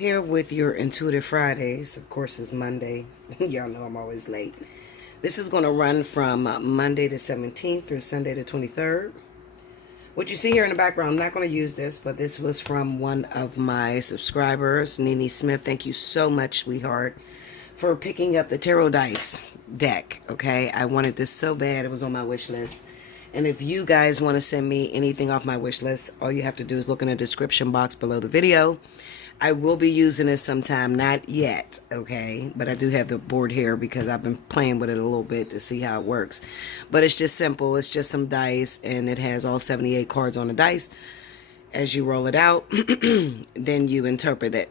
Here with your Intuitive Fridays. Of course, it's Monday. Y'all know I'm always late. This is going to run from Monday the 17th through Sunday the 23rd. What you see here in the background, I'm not going to use this, but this was from one of my subscribers, Nene Smith. Thank you so much, sweetheart, for picking up the tarot dice deck. Okay, I wanted this so bad. It was on my wish list. And if you guys want to send me anything off my wish list, all you have to do is look in the description box below the video. I will be using this sometime, not yet, okay? But I do have the board here because I've been playing with it a little bit to see how it works. But it's just simple. It's just some dice, and it has all 78 cards on the dice. As you roll it out, then you interpret it.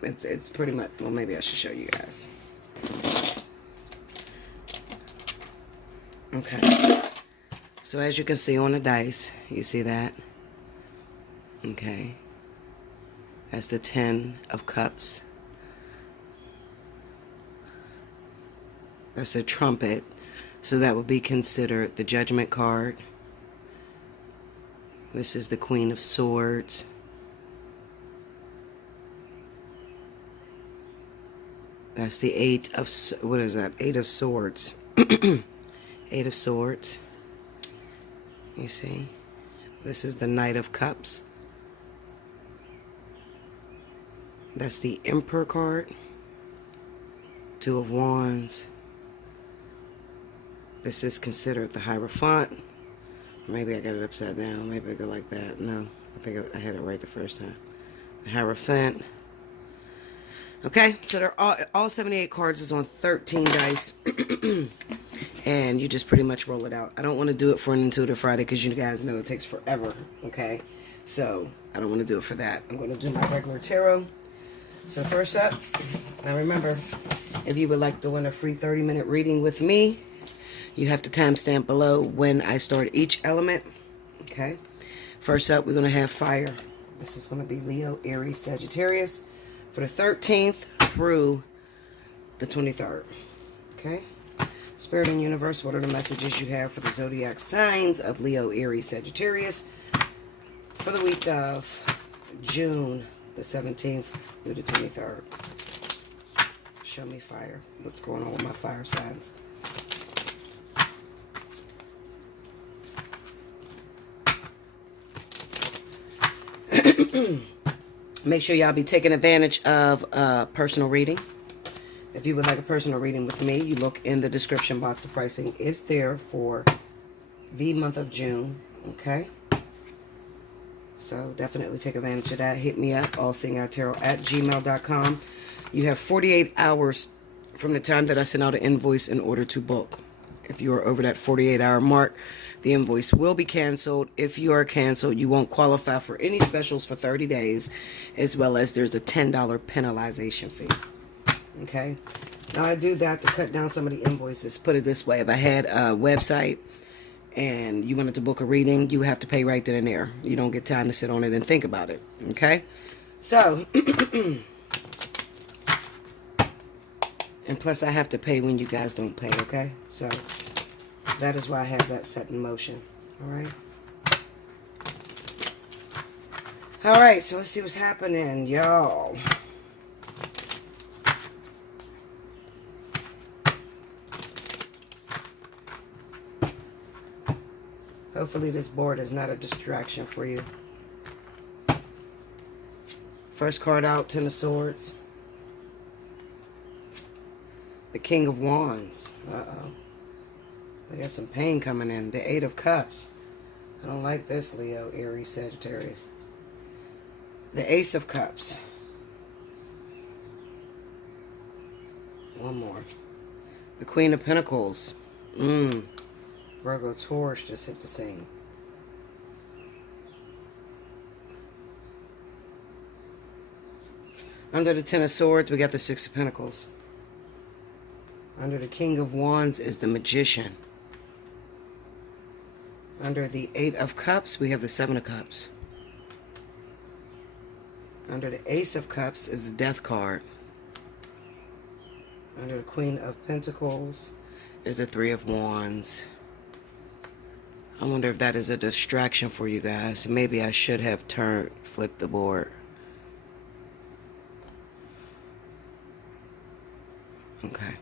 It's pretty much, well, maybe I should show you guys. Okay. So as you can see on the dice, you see that? Okay. That's the 10 of Cups. That's a trumpet. So that would be considered the Judgment card. This is the Queen of Swords. That's the 8 of, what is that? 8 of Swords. 8 of Swords. You see? This is the Knight of Cups. That's the Emperor card. 2 of Wands. This is considered the Hierophant. Maybe I got it upside down. Maybe I go like that. No, I think I had it right the first time. The Hierophant. Okay, so they're all 78 cards is on 13 dice. And you just pretty much roll it out. I don't want to do it for an Intuitive Friday because you guys know it takes forever. Okay, so I don't want to do it for that. I'm going to do my regular tarot. So first up, now remember, if you would like to win a free 30-minute reading with me, you have to timestamp below when I start each element. Okay. First up, we're going to have fire. This is going to be Leo, Aries, Sagittarius for the 13th through the 23rd. Okay. Spirit and Universe, what are the messages you have for the zodiac signs of Leo, Aries, Sagittarius for the week of June the 17th through the 23rd. Show me fire. What's going on with my fire signs? Make sure y'all be taking advantage of a personal reading. If you would like a personal reading with me, you look in the description box. The pricing is there for the month of June. Okay? So definitely take advantage of that. Hit me up, allseeingeyetarot@gmail.com. You have 48 hours from the time that I send out an invoice in order to book. If you are over that 48-hour mark, the invoice will be canceled. If you are canceled, you won't qualify for any specials for 30 days, as well as there's a $10 penalization fee. Okay? Now I do that to cut down some of the invoices. Put it this way, if I had a website and you wanted to book a reading, you have to pay right then and there. You don't get time to sit on it and think about it. Okay? So, and plus I have to pay when you guys don't pay, okay? So, that is why I have that set in motion. Alright? Alright, so let's see what's happening, y'all. Hopefully this board is not a distraction for you. First card out, 10 of Swords. The King of Wands. Uh-oh. I got some pain coming in. The 8 of Cups. I don't like this, Leo, Aries, Sagittarius. The Ace of Cups. One more. The Queen of Pentacles. Virgo, Taurus just hit the scene. Under the 10 of Swords, we got the 6 of Pentacles. Under the King of Wands is the Magician. Under the 8 of Cups, we have the 7 of Cups. Under the Ace of Cups is the Death card. Under the Queen of Pentacles is the 3 of Wands. I wonder if that is a distraction for you guys. Maybe I should have flipped the board. Okay.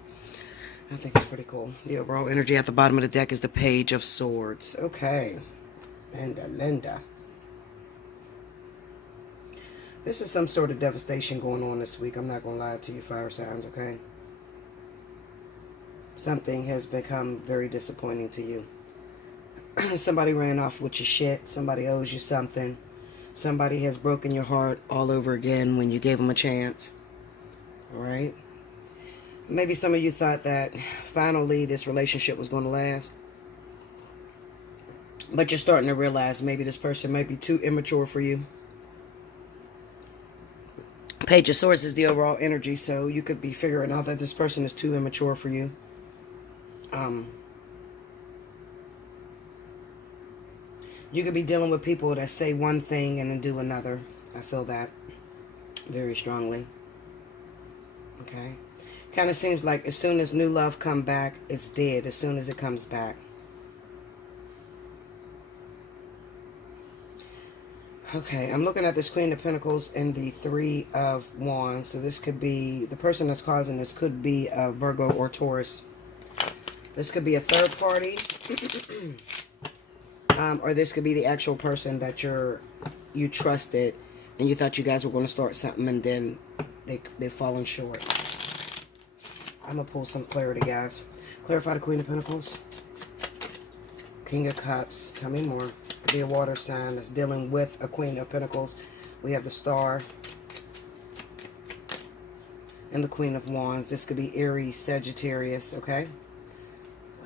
I think it's pretty cool. The overall energy at the bottom of the deck is the Page of Swords. Okay. Linda. This is some sort of devastation going on this week. I'm not going to lie to you, fire signs, okay? Something has become very disappointing to you. Somebody ran off with your shit. Somebody owes you something. Somebody has broken your heart all over again when you gave them a chance. Alright? Maybe some of you thought that finally this relationship was going to last. But you're starting to realize maybe this person might be too immature for you. Page of Swords is the overall energy, so you could be figuring out that this person is too immature for you. You could be dealing with people that say one thing and then do another. I feel that very strongly. Okay. Kind of seems like as soon as new love come back, it's dead as soon as it comes back. Okay, I'm looking at this Queen of Pentacles and the Three of Wands. So this could be, the person that's causing this could be a Virgo or Taurus. This could be a third party. Or this could be the actual person that you trusted and you thought you guys were going to start something and then they've fallen short. I'm going to pull some clarity, guys. Clarify the Queen of Pentacles. King of Cups. Tell me more. Could be a water sign that's dealing with a Queen of Pentacles. We have the Star and the Queen of Wands. This could be Aries, Sagittarius, okay?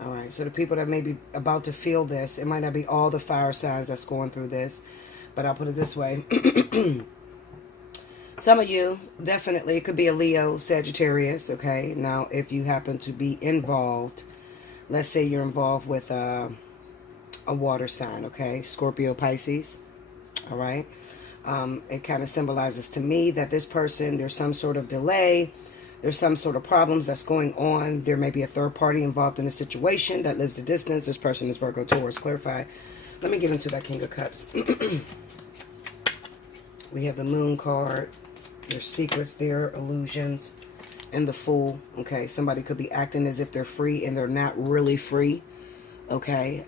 Alright, so the people that may be about to feel this, it might not be all the fire signs that's going through this, but I'll put it this way. Some of you, definitely, it could be a Leo, Sagittarius, okay? Now, if you happen to be involved, let's say you're involved with a water sign, okay? Scorpio, Pisces, all right? It kind of symbolizes to me that this person, there's some sort of delay, there's some sort of problems that's going on. There may be a third party involved in a situation that lives a distance. This person is Virgo, Taurus. Clarify. Let me get into that King of Cups. We have the Moon card. There's secrets there, illusions, and the Fool. Okay, somebody could be acting as if they're free and they're not really free. Okay,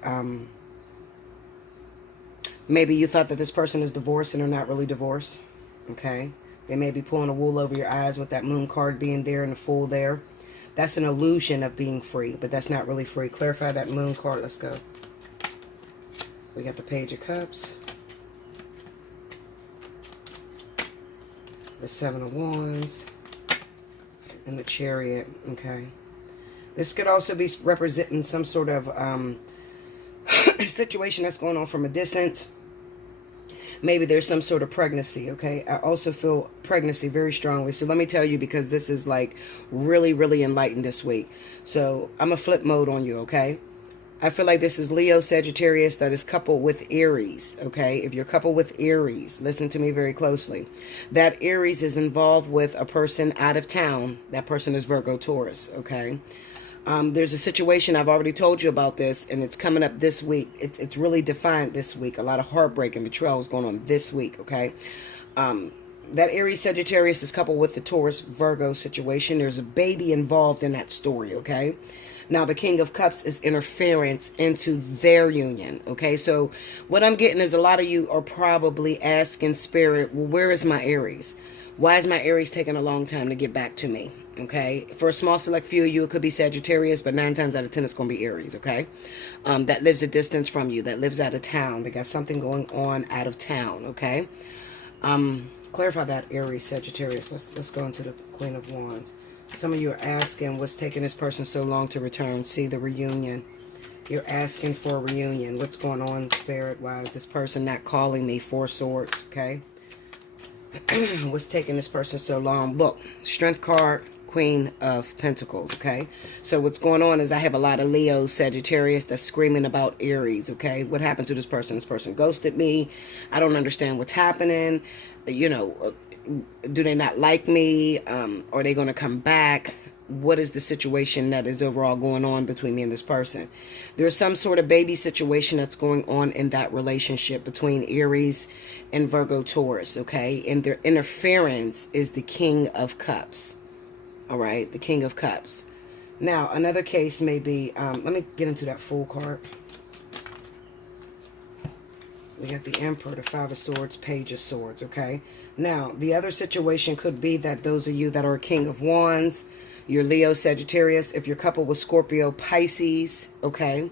maybe you thought that this person is divorced and they're not really divorced. Okay, they may be pulling the wool over your eyes with that Moon card being there and the Fool there. That's an illusion of being free, but that's not really free. Clarify that Moon card. Let's go. We got the Page of Cups. The Seven of Wands. And the Chariot. Okay. This could also be representing some sort of situation that's going on from a distance. Maybe there's some sort of pregnancy, okay? I also feel pregnancy very strongly. So let me tell you, because this is like really, really enlightened this week. So I'm a flip mode on you, okay? I feel like this is Leo, Sagittarius that is coupled with Aries, okay? If you're coupled with Aries, listen to me very closely. That Aries is involved with a person out of town. That person is Virgo, Taurus, okay? There's a situation, I've already told you about this, and it's coming up this week. It's really defined this week. A lot of heartbreak and betrayal is going on this week, okay? That Aries, Sagittarius is coupled with the Taurus, Virgo situation. There's a baby involved in that story, okay? Now, the King of Cups is interference into their union, okay? So what I'm getting is a lot of you are probably asking Spirit, well, where is my Aries? Why is my Aries taking a long time to get back to me? Okay, for a small select few of you, it could be Sagittarius, but 9 times out of 10, it's going to be Aries, okay? That lives a distance from you, that lives out of town. They got something going on out of town, okay? Clarify that, Aries, Sagittarius. Let's go into the Queen of Wands. Some of you are asking, what's taking this person so long to return? See, the reunion. You're asking for a reunion. What's going on, Spirit? Why is this person not calling me? 4 Swords, okay? What's taking this person so long? Look, Strength card, Queen of Pentacles, okay? So what's going on is I have a lot of Leo, Sagittarius that's screaming about Aries, okay? What happened to this person? This person ghosted me. I don't understand what's happening. You know, do they not like me? Are they going to come back? What is the situation that is overall going on between me and this person? There's some sort of baby situation that's going on in that relationship between Aries and Virgo Taurus, okay? And their interference is the King of Cups, All right, the King of Cups. Now, another case may be, let me get into that Fool card. We got the Emperor, the Five of Swords, Page of Swords, okay? Now, the other situation could be that those of you that are King of Wands, you're Leo, Sagittarius, if you're coupled with Scorpio, Pisces, okay?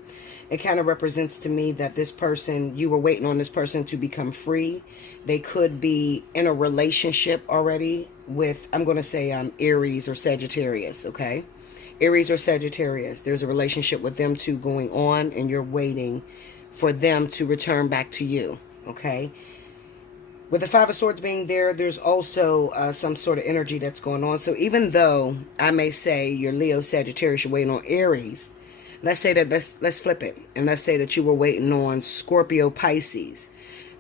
It kind of represents to me that this person, you were waiting on this person to become free. They could be in a relationship already with, I'm going to say Aries or Sagittarius, okay? Aries or Sagittarius, there's a relationship with them two going on, and you're waiting for them to return back to you, okay? With the Five of Swords being there, there's also some sort of energy that's going on. So even though I may say you're Leo, Sagittarius, you're waiting on Aries, let's say that, let's flip it, and let's say that you were waiting on Scorpio, Pisces.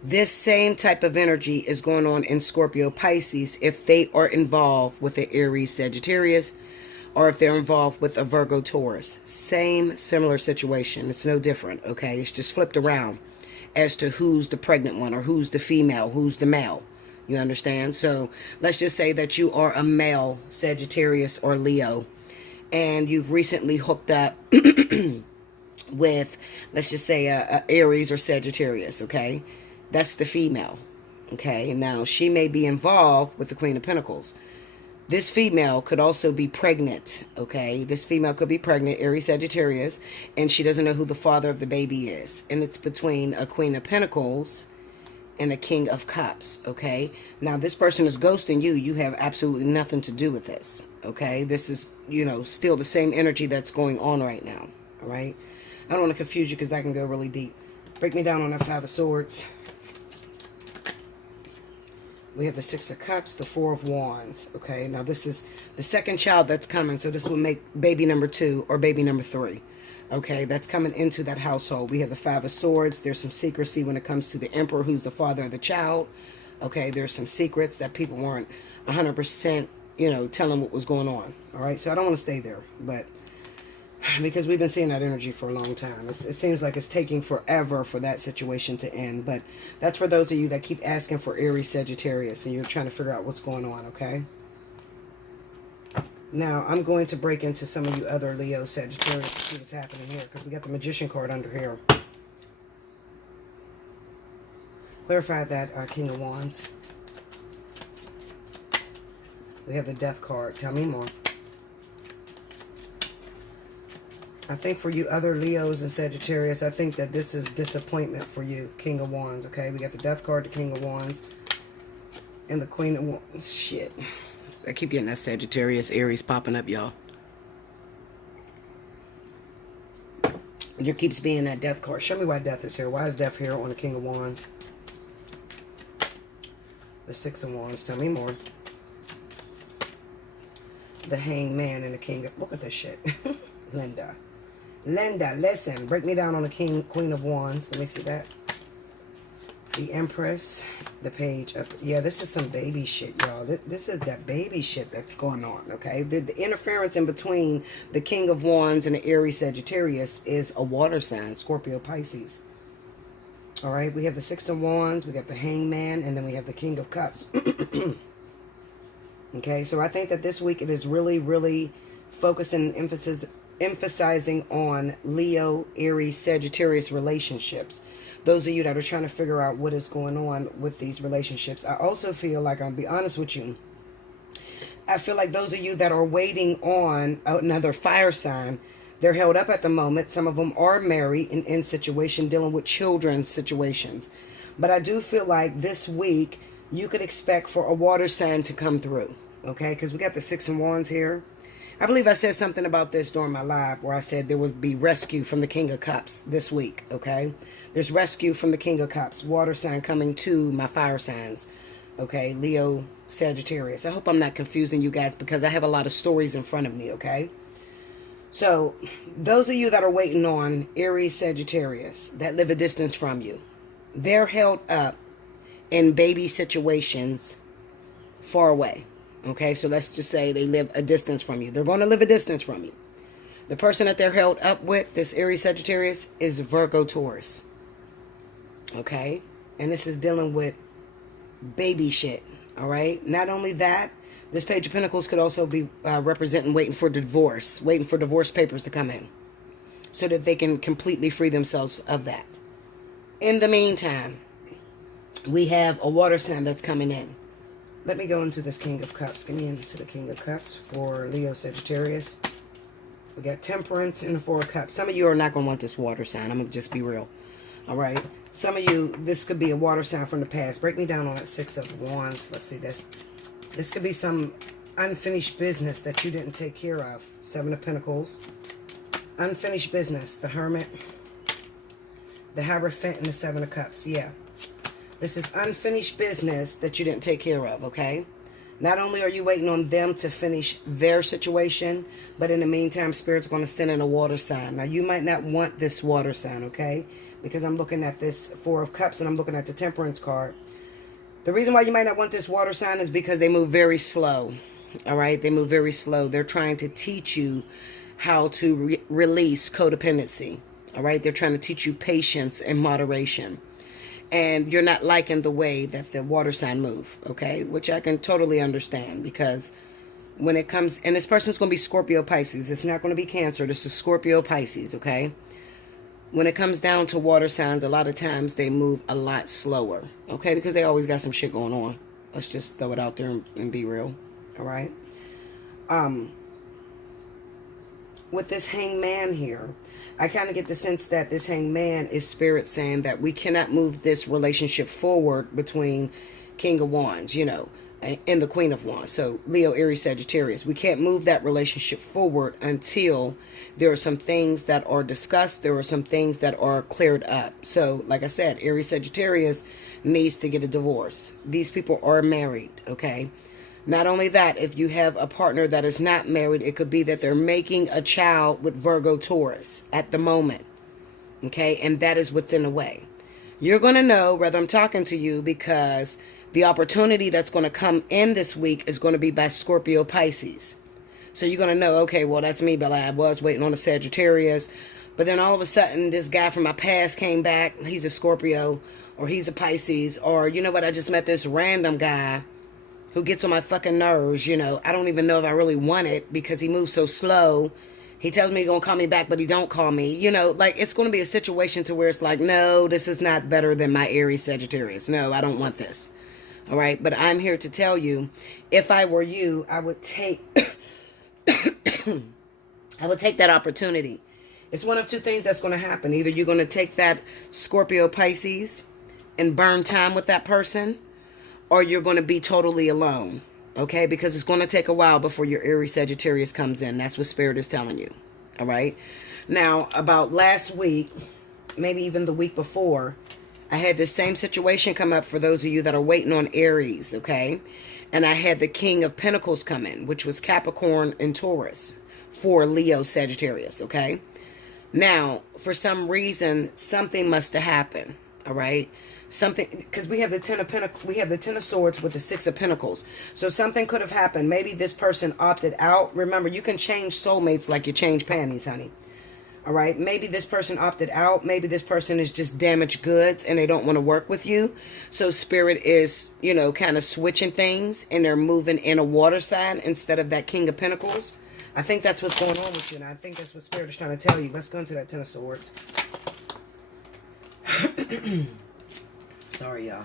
This same type of energy is going on in Scorpio, Pisces if they are involved with the Aries, Sagittarius, or if they're involved with a Virgo, Taurus. Same, similar situation. It's no different, okay? It's just flipped around as to who's the pregnant one or who's the female, who's the male. You understand? So let's just say that you are a male, Sagittarius or Leo, and you've recently hooked up with, let's just say, a Aries or Sagittarius, okay? That's the female, okay? Now, she may be involved with the Queen of Pentacles. This female could also be pregnant, okay? This female could be pregnant, Aries, Sagittarius, and she doesn't know who the father of the baby is. And it's between a Queen of Pentacles and a King of Cups, okay? Now, this person is ghosting you. You have absolutely nothing to do with this, okay? This is, you know, still the same energy that's going on right now, all right? I don't want to confuse you because that can go really deep. Break me down on that Five of Swords. We have the Six of Cups, the Four of Wands, okay? Now, this is the second child that's coming, so this will make baby number 2 or baby number 3, okay? That's coming into that household. We have the Five of Swords. There's some secrecy when it comes to the Emperor, who's the father of the child, okay? There's some secrets that people weren't 100%, you know, telling what was going on, all right? So I don't want to stay there, but because we've been seeing that energy for a long time. It seems like it's taking forever for that situation to end. But that's for those of you that keep asking for Aries, Sagittarius, and you're trying to figure out what's going on, okay? Now, I'm going to break into some of you other Leo, Sagittarius to see what's happening here, because we got the Magician card under here. Clarify that, King of Wands. We have the Death card. Tell me more. I think for you other Leos and Sagittarius, I think that this is disappointment for you, King of Wands, okay? We got the Death card, the King of Wands, and the Queen of Wands. Shit. I keep getting that Sagittarius, Aries popping up, y'all. There keeps being that Death card. Show me why Death is here. Why is Death here on the King of Wands? The Six of Wands. Tell me more. The Hanged Man and the King of... Look at this shit. Linda, listen. Break me down on the Queen of Wands. Let me see that. The Empress. The Page of... Yeah, this is some baby shit, y'all. This is that baby shit that's going on, okay? The interference in between the King of Wands and the Aries Sagittarius is a water sign, Scorpio, Pisces. All right, we have the Six of Wands, we got the Hanged Man, and then we have the King of Cups. Okay, so I think that this week it is really, really focusing and emphasizing on Leo, Aries, Sagittarius relationships. Those of you that are trying to figure out what is going on with these relationships. I also feel like, I'll be honest with you, I feel like those of you that are waiting on another fire sign, they're held up at the moment. Some of them are married and in situation dealing with children's situations. But I do feel like this week you could expect for a water sign to come through. Okay, because we got the Six of Wands here. I believe I said something about this during my live where I said there would be rescue from the King of Cups this week, okay? There's rescue from the King of Cups, water sign coming to my fire signs, okay? Leo, Sagittarius. I hope I'm not confusing you guys because I have a lot of stories in front of me, okay? So, those of you that are waiting on Aries, Sagittarius, that live a distance from you, they're held up in baby situations far away. Okay, so let's just say they live a distance from you. They're going to live a distance from you. The person that they're held up with, this Aries Sagittarius, is Virgo Taurus. Okay, and this is dealing with baby shit. All right, not only that, This Page of Pentacles could also be representing waiting for divorce papers to come in, so that they can completely free themselves of that. In the meantime, we have a water sign that's coming in. Let me go into this King of Cups. Get me into the King of Cups for Leo Sagittarius. We got Temperance and the Four of Cups. Some of you are not going to want this water sign. I'm going to just be real. All right. Some of you, this could be a water sign from the past. Break me down on that Six of Wands. Let's see this. This could be some unfinished business that you didn't take care of. Seven of Pentacles. Unfinished business. The Hermit. The Hierophant and the Seven of Cups. Yeah. This is unfinished business that you didn't take care of, okay? Not only are you waiting on them to finish their situation, but in the meantime, Spirit's going to send in a water sign. Now, you might not want this water sign, okay? Because I'm looking at this Four of Cups and I'm looking at the Temperance card. The reason why you might not want this water sign is because they move very slow, all right? They move very slow. They're trying to teach you how to release codependency, all right? They're trying to teach you patience and moderation. And you're not liking the way that the water sign move, okay? Which I can totally understand, because when it comes, and this person's going to be Scorpio Pisces. It's not going to be Cancer. This is Scorpio Pisces, okay? When it comes down to water signs, a lot of times they move a lot slower, okay? Because they always got some shit going on. Let's just throw it out there and be real, all right? With this Hangman here, I kind of get the sense that this Hangman is Spirit saying that we cannot move this relationship forward between King of Wands, you know, and the Queen of Wands. So Leo, Aries, Sagittarius. We can't move that relationship forward until there are some things that are discussed. There are some things that are cleared up. So like I said, Aries, Sagittarius needs to get a divorce. These people are married, okay? Not only that, if you have a partner that is not married, it could be that they're making a child with Virgo, Taurus at the moment. Okay, and that is what's in the way. You're going to know whether I'm talking to you, because the opportunity that's going to come in this week is going to be by Scorpio Pisces. So you're going to know, okay, well, that's me, but I was waiting on a Sagittarius. But then all of a sudden, this guy from my past came back. He's a Scorpio, or he's a Pisces, or you know what, I just met this random guy who gets on my fucking nerves, you know. I don't even know if I really want it, because he moves so slow. He tells me he's going to call me back, but he don't call me. You know, like, it's going to be a situation to where it's like, no, this is not better than my Aries Sagittarius. No, I don't want this. All right? But I'm here to tell you, if I were you, I would take I would take that opportunity. It's one of two things that's going to happen. Either you're going to take that Scorpio Pisces and burn time with that person, or you're going to be totally alone, okay? Because it's going to take a while before your Aries Sagittarius comes in. That's what Spirit is telling you, all right? Now, about last week, maybe even the week before, I had this same situation come up for those of you that are waiting on Aries, okay? And I had the King of Pentacles come in, which was Capricorn and Taurus for Leo Sagittarius, okay? Now, for some reason, something must have happened, all right? Something, because we have the Ten of Pentacles, we have the Ten of Swords with the Six of Pentacles. So something could have happened. Maybe this person opted out. Remember, you can change soulmates like you change panties, honey. All right. Maybe this person opted out. Maybe this person is just damaged goods and they don't want to work with you. So Spirit is, you know, kind of switching things, and they're moving in a water sign instead of that King of Pentacles. I think that's what's going on with you. And I think that's what Spirit is trying to tell you. Let's go into that Ten of Swords. Sorry, y'all.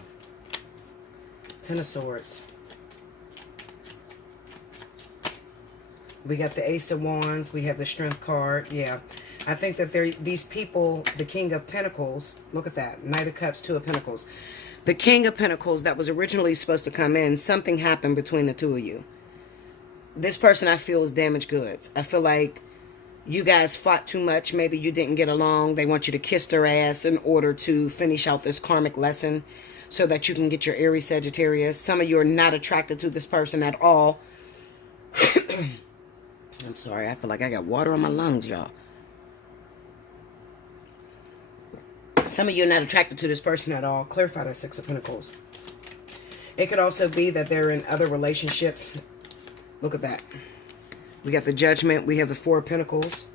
Ten of Swords. We got the Ace of Wands. We have the Strength card. Yeah. I think that these people, the King of Pentacles, look at that. Knight of Cups, Two of Pentacles. The King of Pentacles that was originally supposed to come in, something happened between the two of you. This person, I feel, is damaged goods. I feel like you guys fought too much. Maybe you didn't get along. They want you to kiss their ass in order to finish out this karmic lesson so that you can get your Aries Sagittarius. Some of you are not attracted to this person at all. I'm sorry. I feel like I got water on my lungs, y'all. Some of you are not attracted to this person at all. Clarify that Six of Pentacles. It could also be that they're in other relationships. Look at that. We got the Judgment. We have the Four of Pentacles.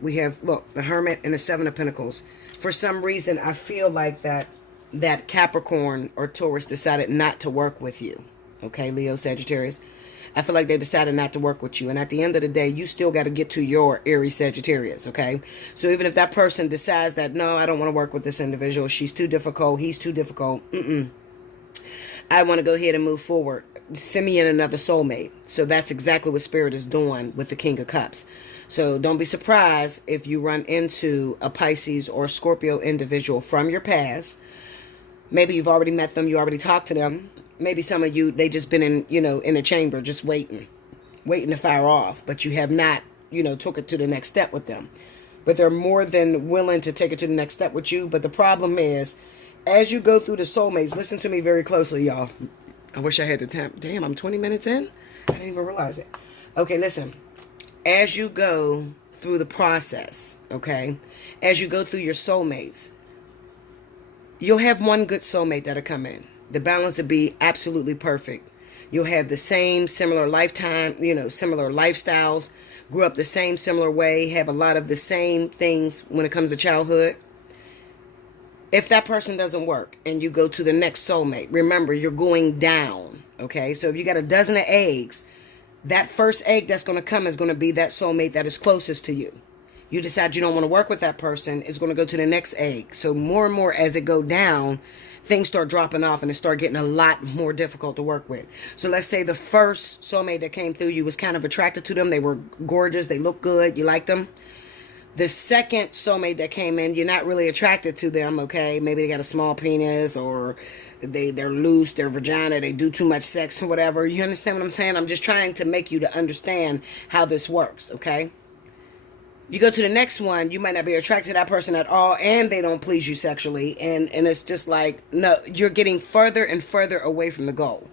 We have, look, the Hermit and the Seven of Pentacles. For some reason, I feel like that Capricorn or Taurus decided not to work with you. Okay, Leo, Sagittarius. I feel like they decided not to work with you. And at the end of the day, you still got to get to your Aries Sagittarius, okay? So even if that person decides that, no, I don't want to work with this individual, she's too difficult, he's too difficult, I want to go ahead and move forward. Send me in another soulmate. So that's exactly what Spirit is doing with the King of Cups. So don't be surprised if you run into a Pisces or Scorpio individual from your past. Maybe you've already met them, you already talked to them. Maybe some of you, they just been in, in a chamber just waiting to fire off, but you have not, took it to the next step with them. But they're more than willing to take it to the next step with you. But the problem is, as you go through the soulmates, listen to me very closely, y'all. I wish I had the time. Damn, I'm 20 minutes in? I didn't even realize it. Okay, listen. As you go through the process, okay, as you go through your soulmates, you'll have one good soulmate that'll come in. The balance will be absolutely perfect. You'll have the same similar lifetime, similar lifestyles, grew up the same similar way, have a lot of the same things when it comes to childhood. If that person doesn't work and you go to the next soulmate, remember, you're going down, okay? So if you got a dozen of eggs, that first egg that's going to come is going to be that soulmate that is closest to you. You decide you don't want to work with that person, it's going to go to the next egg. So more and more as it go down, things start dropping off and it start getting a lot more difficult to work with. So let's say the first soulmate that came through, you was kind of attracted to them. They were gorgeous. They looked good. You liked them. The second soulmate that came in, you're not really attracted to them, okay? Maybe they got a small penis or they're loose, their vagina, they do too much sex or whatever. You understand what I'm saying? I'm just trying to make you to understand how this works, okay? You go to the next one, you might not be attracted to that person at all, and they don't please you sexually. And it's just like, no, you're getting further and further away from the goal.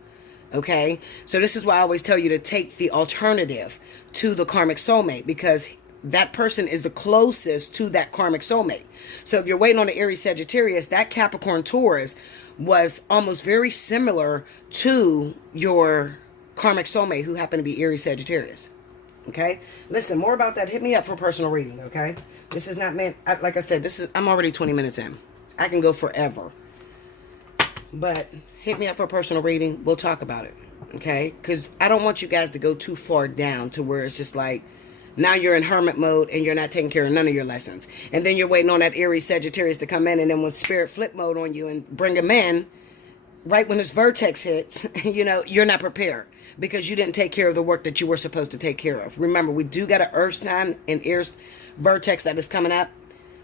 Okay? So this is why I always tell you to take the alternative to the karmic soulmate, because that person is the closest to that karmic soulmate. So if you're waiting on the Aries Sagittarius, that Capricorn Taurus was almost very similar to your karmic soulmate who happened to be Aries Sagittarius. Okay, listen, more about that. Hit me up for personal reading. Okay, this is not meant, like I said, I'm already 20 minutes in. I can go forever, but hit me up for a personal reading. We'll talk about it. Okay, because I don't want you guys to go too far down to where it's just like now you're in hermit mode and you're not taking care of none of your lessons, and then you're waiting on that Aries Sagittarius to come in, and then when Spirit flip mode on you and bring them in right when this vertex hits, you're not prepared. Because you didn't take care of the work that you were supposed to take care of. Remember, we do got an earth sign and Aries vertex that is coming up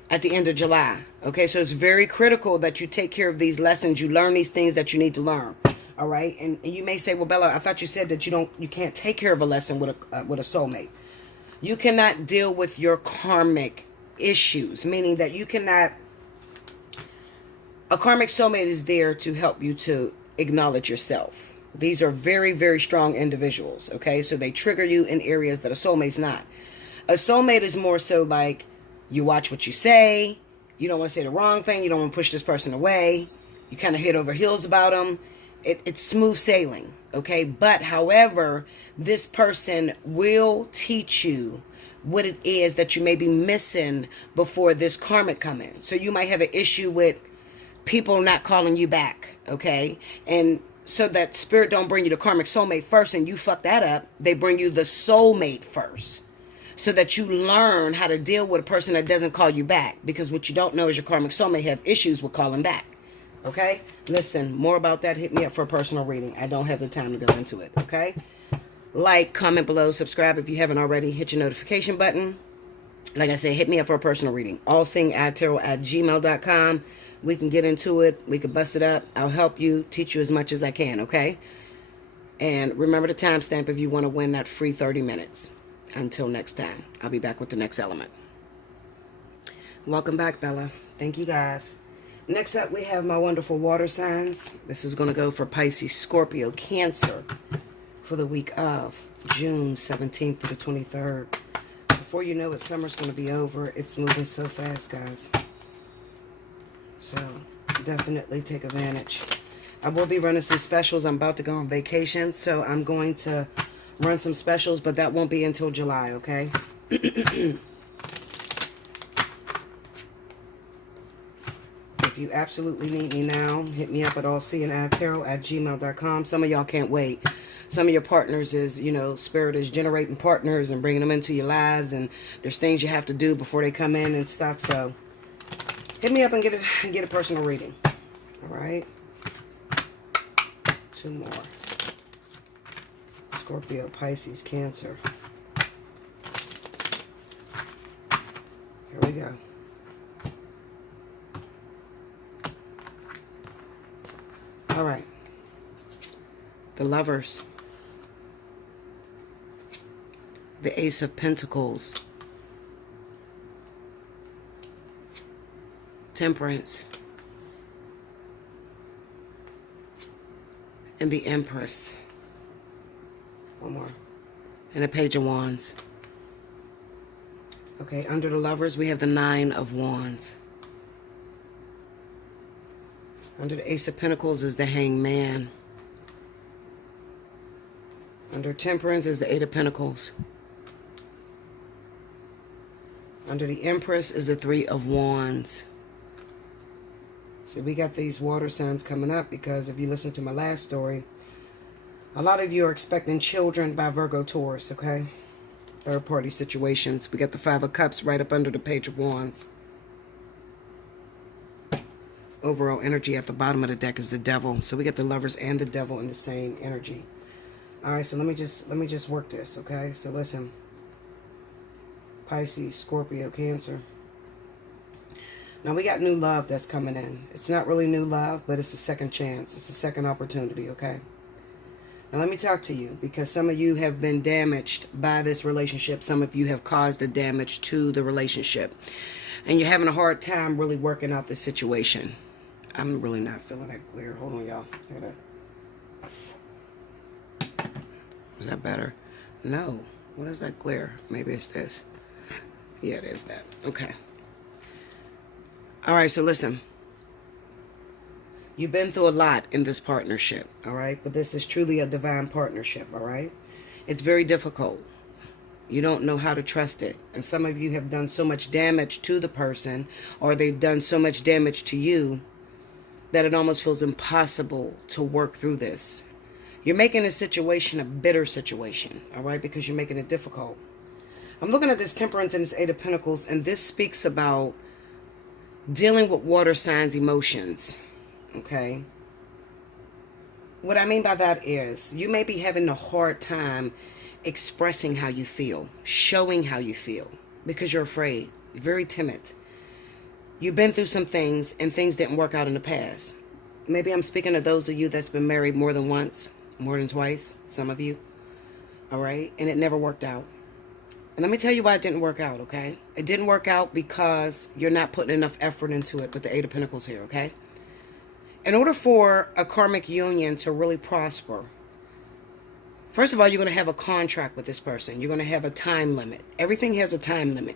at the end of July. Okay, so it's very critical that you take care of these lessons. You learn these things that you need to learn. All right, and you may say, well, Bella, I thought you said that you can't take care of a lesson with a soulmate. You cannot deal with your karmic issues, meaning that you cannot. A karmic soulmate is there to help you to acknowledge yourself. These are very, very strong individuals, okay? So they trigger you in areas that a soulmate's not. A soulmate is more so like you watch what you say. You don't want to say the wrong thing. You don't want to push this person away. You kind of head over heels about them. It's smooth sailing, okay? But, however, this person will teach you what it is that you may be missing before this karmic come in. So you might have an issue with people not calling you back, okay? And so that Spirit don't bring you the karmic soulmate first and you fuck that up. They bring you the soulmate first so that you learn how to deal with a person that doesn't call you back. Because what you don't know is your karmic soulmate have issues with calling back. Okay? Listen, more about that. Hit me up for a personal reading. I don't have the time to go into it. Okay? Like, comment below, subscribe if you haven't already. Hit your notification button. Like I said, hit me up for a personal reading. Allseeingeyetarot@gmail.com. We can get into it. We can bust it up. I'll help you, teach you as much as I can, okay? And remember the timestamp if you want to win that free 30 minutes. Until next time, I'll be back with the next element. Welcome back, Bella. Thank you, guys. Next up, we have my wonderful water signs. This is going to go for Pisces, Scorpio, Cancer for the week of June 17th to the 23rd. Before you know it, summer's going to be over. It's moving so fast, guys. So, definitely take advantage. I will be running some specials. I'm about to go on vacation, so I'm going to run some specials, but that won't be until July, okay? If If you absolutely need me now, hit me up at allseeingeyetarot@gmail.com. Some of y'all can't wait. Some of your partners is, you know, spirit is generating partners and bringing them into your lives, and there's things you have to do before they come in and stuff. So hit me up and get a personal reading. All right. 2 more. Scorpio, Pisces, Cancer. Here we go. All right. The Lovers. The Ace of Pentacles. Temperance. And the Empress. One more. And the Page of Wands. Okay, under the Lovers, we have the 9 of Wands. Under the Ace of Pentacles is the Hanged Man. Under Temperance is the 8 of Pentacles. Under the Empress is the 3 of Wands. So we got these water signs coming up because if you listen to my last story, a lot of you are expecting children by Virgo, Taurus, okay? Third party situations. We got the 5 of Cups right up under the Page of Wands. Overall energy at the bottom of the deck is the Devil. So we got the Lovers and the Devil in the same energy. All right, so let me just work this, okay? So listen. Pisces, Scorpio, Cancer. Now we got new love that's coming in. It's not really new love, but it's a second chance. It's a second opportunity, okay? Now let me talk to you because some of you have been damaged by this relationship. Some of you have caused the damage to the relationship. And you're having a hard time really working out this situation. I'm really not feeling that clear. Hold on, y'all. Is that better? No. What is that glare? Maybe it's this. Yeah, it is that. Okay. All right, so listen. You've been through a lot in this partnership, all right? But this is truly a divine partnership, all right? It's very difficult. You don't know how to trust it. And some of you have done so much damage to the person, or they've done so much damage to you, that it almost feels impossible to work through this. You're making this situation a bitter situation, all right? Because you're making it difficult. I'm looking at this Temperance and this 8 of Pentacles, and this speaks about dealing with water signs' emotions, okay? What I mean by that is you may be having a hard time expressing how you feel, showing how you feel, because you're afraid. You're very timid. You've been through some things, and things didn't work out in the past. Maybe I'm speaking to those of you that's been married more than once, more than twice, some of you, all right? And it never worked out. And let me tell you why it didn't work out, okay? It didn't work out because you're not putting enough effort into it with the 8 of Pentacles here, okay? In order for a karmic union to really prosper, first of all, you're going to have a contract with this person. You're going to have a time limit. Everything has a time limit.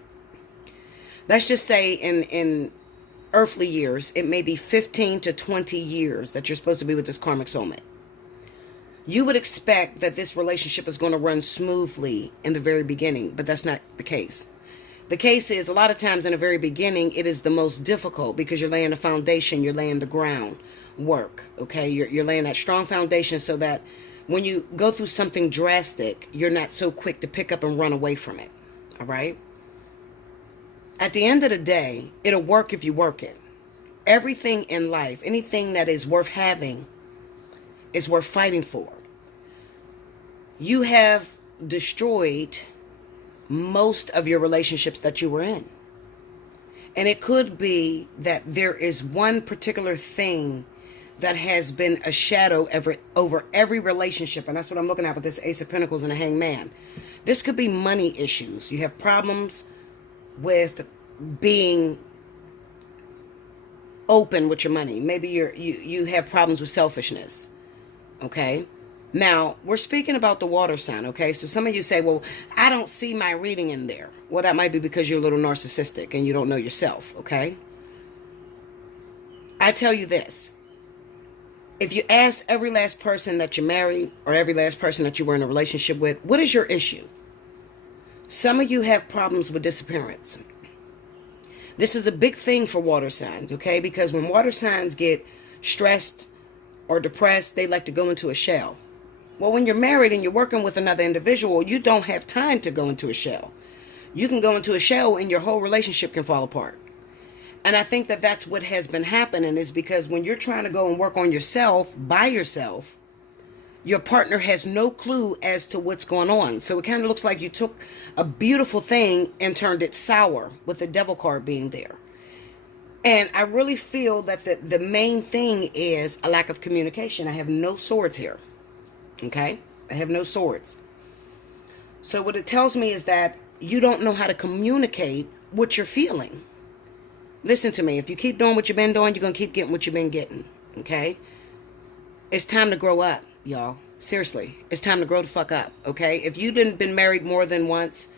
Let's just say in earthly years, it may be 15 to 20 years that you're supposed to be with this karmic soulmate. You would expect that this relationship is going to run smoothly in the very beginning, but that's not the case. The case is a lot of times in the very beginning, it is the most difficult because you're laying the foundation, you're laying the groundwork, okay? You're laying that strong foundation so that when you go through something drastic, you're not so quick to pick up and run away from it, all right? At the end of the day, it'll work if you work it. Everything in life, anything that is worth having, is worth fighting for. You have destroyed most of your relationships that you were in. And it could be that there is one particular thing that has been a shadow over every relationship. And that's what I'm looking at with this Ace of Pentacles and a Hanged Man. This could be money issues. You have problems with being open with your money. Maybe you have problems with selfishness. Okay. Now, we're speaking about the water sign, okay? So some of you say, well, I don't see my reading in there. Well, that might be because you're a little narcissistic and you don't know yourself, okay? I tell you this. If you ask every last person that you married or every last person that you were in a relationship with, what is your issue? Some of you have problems with disappearance. This is a big thing for water signs, okay? Because when water signs get stressed or depressed, they like to go into a shell. Well, when you're married and you're working with another individual, you don't have time to go into a shell. You can go into a shell and your whole relationship can fall apart. And I think that that's what has been happening, is because when you're trying to go and work on yourself by yourself, your partner has no clue as to what's going on. So it kind of looks like you took a beautiful thing and turned it sour, with the devil card being there. And I really feel that the main thing is a lack of communication. I have no swords here. Okay? I have no swords. So what it tells me is that you don't know how to communicate what you're feeling. Listen to me. If you keep doing what you've been doing, you're going to keep getting what you've been getting. Okay? It's time to grow up, y'all. Seriously. It's time to grow the fuck up. Okay? If you didn't been married more than once,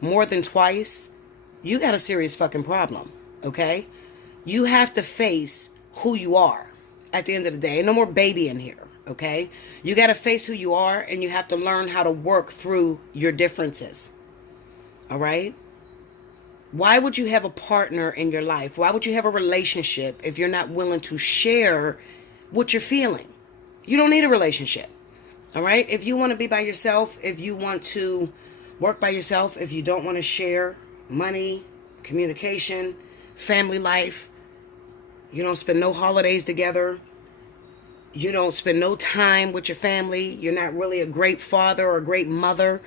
more than twice, you got a serious fucking problem. Okay? You have to face who you are at the end of the day. Ain't no more baby in here. Okay? You got to face who you are, and you have to learn how to work through your differences. All right? Why would you have a partner in your life? Why would you have a relationship if you're not willing to share what you're feeling? You don't need a relationship. All right? If you want to be by yourself, if you want to work by yourself, if you don't want to share money, communication, family life, you don't spend no holidays together, you don't spend no time with your family, you're not really a great father or a great mother,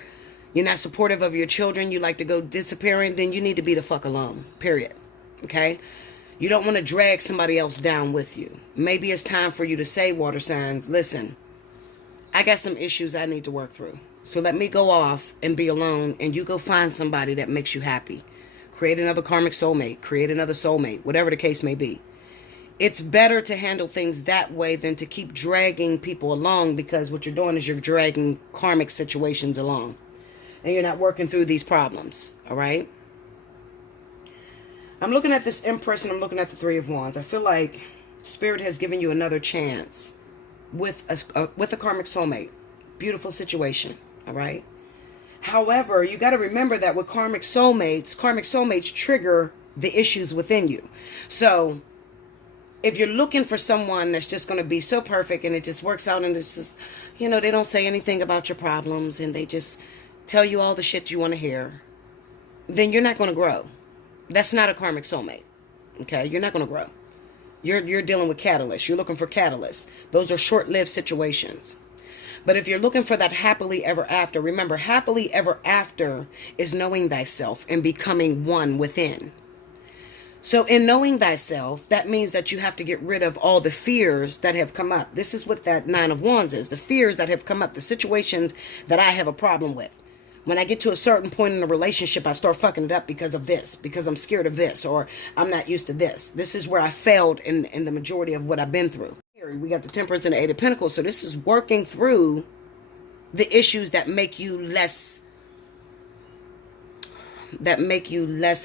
you're not supportive of your children, you like to go disappearing, then you need to be the fuck alone. Period. Okay? You don't want to drag somebody else down with you. Maybe it's time for you to say, water signs, listen, I got some issues I need to work through. So let me go off and be alone, and you go find somebody that makes you happy. Create another karmic soulmate. Create another soulmate. Whatever the case may be. It's better to handle things that way than to keep dragging people along, because what you're doing is you're dragging karmic situations along. And you're not working through these problems. All right? I'm looking at this Empress, and I'm looking at the Three of Wands. I feel like Spirit has given you another chance with a karmic soulmate. Beautiful situation. All right? However, you got to remember that with karmic soulmates trigger the issues within you. So if you're looking for someone that's just going to be so perfect and it just works out, and it's just, you know, they don't say anything about your problems and they just tell you all the shit you want to hear, then you're not going to grow. That's not a karmic soulmate. Okay? You're not going to grow. You're dealing with catalysts. You're looking for catalysts. Those are short-lived situations. But if you're looking for that happily ever after, remember, happily ever after is knowing thyself and becoming one within. So in knowing thyself, that means that you have to get rid of all the fears that have come up. This is what that Nine of Wands is. The fears that have come up, the situations that I have a problem with. When I get to a certain point in a relationship, I start fucking it up because of this, because I'm scared of this, or I'm not used to this. This is where I failed in the majority of what I've been through. We got the Temperance and the Eight of Pentacles. So this is working through the issues that make you less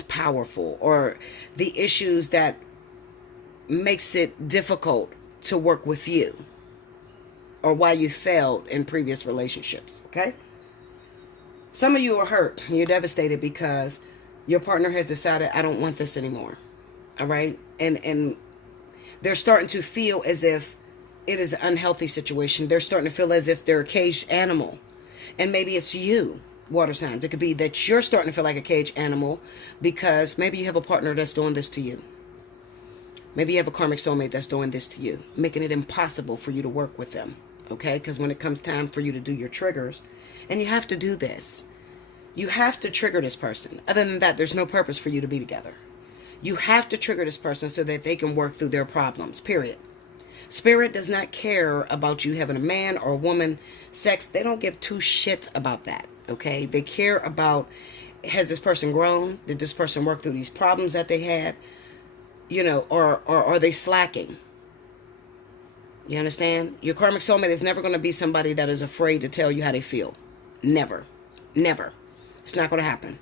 powerful, or the issues that makes it difficult to work with you, or why you failed in previous relationships. Okay? Some of you are hurt. You're devastated because your partner has decided, I don't want this anymore. All right? And they're starting to feel as if it is an unhealthy situation. They're starting to feel as if they're a caged animal. And maybe it's you, water signs. It could be that you're starting to feel like a caged animal because maybe you have a partner that's doing this to you. Maybe you have a karmic soulmate that's doing this to you, making it impossible for you to work with them. Okay? Because when it comes time for you to do your triggers, and you have to do this, you have to trigger this person. Other than that, there's no purpose for you to be together. You have to trigger this person so that they can work through their problems, period. Spirit does not care about you having a man or a woman sex. They don't give two shits about that, okay? They care about, has this person grown? Did this person work through these problems that they had? You know, or are they slacking? You understand? Your karmic soulmate is never going to be somebody that is afraid to tell you how they feel. Never. Never. It's not going to happen.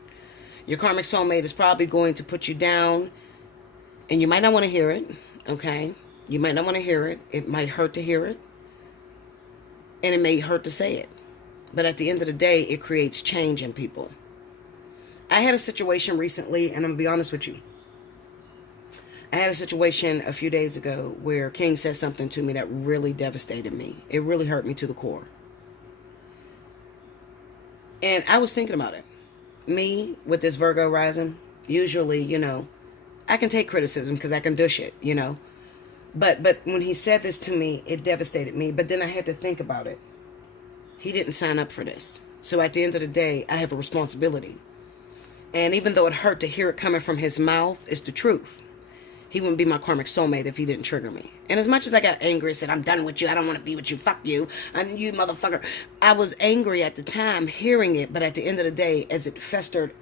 Your karmic soulmate is probably going to put you down, and you might not want to hear it, okay? You might not want to hear it. It might hurt to hear it, and it may hurt to say it. But at the end of the day, it creates change in people. I had a situation recently, and I'm going to be honest with you. I had a situation a few days ago where King said something to me that really devastated me. It really hurt me to the core. And I was thinking about it. Me, with this Virgo rising, usually, I can take criticism because I can dish it, But when he said this to me, it devastated me. But then I had to think about it. He didn't sign up for this. So at the end of the day, I have a responsibility. And even though it hurt to hear it coming from his mouth, it's the truth. He wouldn't be my karmic soulmate if he didn't trigger me. And as much as I got angry and said, I'm done with you, I don't want to be with you, fuck you, and you motherfucker. I was angry at the time hearing it, but at the end of the day, as it festered,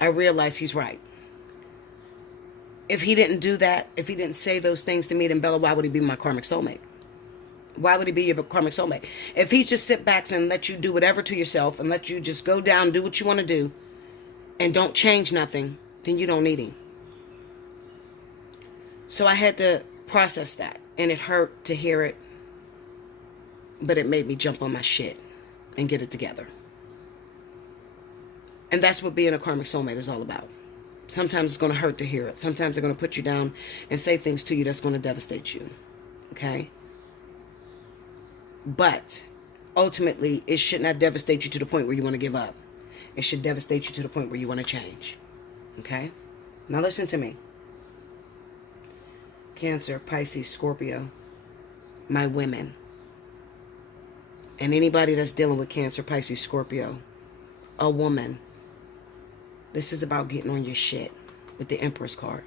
I realized he's right. If he didn't do that, if he didn't say those things to me, then Bella, why would he be my karmic soulmate? Why would he be your karmic soulmate? If he just sit back and let you do whatever to yourself and let you just go down, do what you want to do, and don't change nothing, then you don't need him. So I had to process that, and it hurt to hear it, but it made me jump on my shit and get it together. And that's what being a karmic soulmate is all about. Sometimes it's going to hurt to hear it. Sometimes they're going to put you down and say things to you that's going to devastate you. Okay? But ultimately, it should not devastate you to the point where you want to give up. It should devastate you to the point where you want to change. Okay? Now listen to me. Cancer, Pisces, Scorpio, my women. And anybody that's dealing with Cancer, Pisces, Scorpio, a woman. This is about getting on your shit with the Empress card.